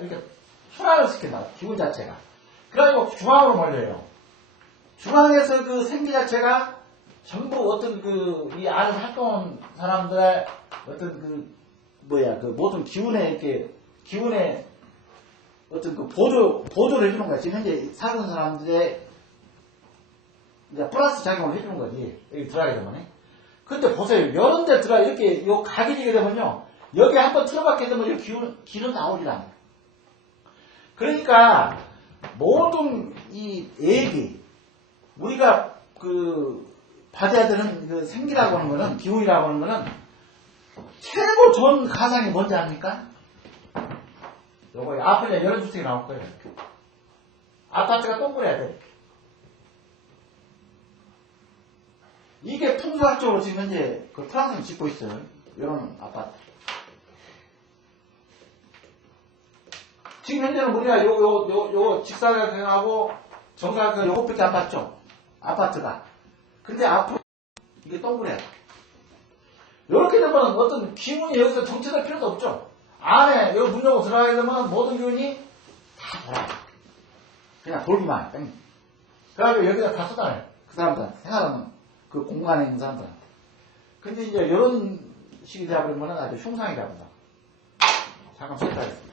이렇게 순환을 시킨다. 기운 자체가. 그래가지고 중앙으로 몰려요. 중앙에서 그 생기 자체가 전부 어떤 이 안에서 활동하는 사람들의 어떤 그 모든 기운의 어떤 그 보조를 해주는 거야. 지금 현재 사는 사람들의 이제 플러스 작용을 해주는 거지. 여기 들어가게 되면. 근데 보세요. 이런 데 이렇게 요 각이 지게 되면요. 여기 한번 틀어박게 되면 이 기는 나오질 않아요. 그러니까 모든 이 얘기, 우리가 받아야 되는 그 생기라고 하는 거는, 기운이라고 하는 거는 최고 좋은 가상이 뭔지 압니까? 요거 앞에 여러 주택이 나올 거예요. 아파트가 동그래야 돼. 이게 풍수학적으로 지금 현재 프랑스는 짓고 있어요. 이런 아파트. 지금 현재는 우리가 요 직사각형하고 정사각형 요것밖에 안 봤죠? 아파트가. 근데 앞으로 이게 동그래요. 이렇게 되면 어떤 기운이 여기서 정체될 필요도 없죠. 안에 여기 문 열고 들어가게 되면 모든 기운이 다 돌아요. 그냥 돌기만 해. 그래가지고 여기다 다 쏟아내요. 그 사람들 생활하는 그 공간에 있는 사람들한테. 근데 이제 이런 식이 되어버리면 아주 흉상이 됩니다. 잠깐 쉬었다 하겠습니다.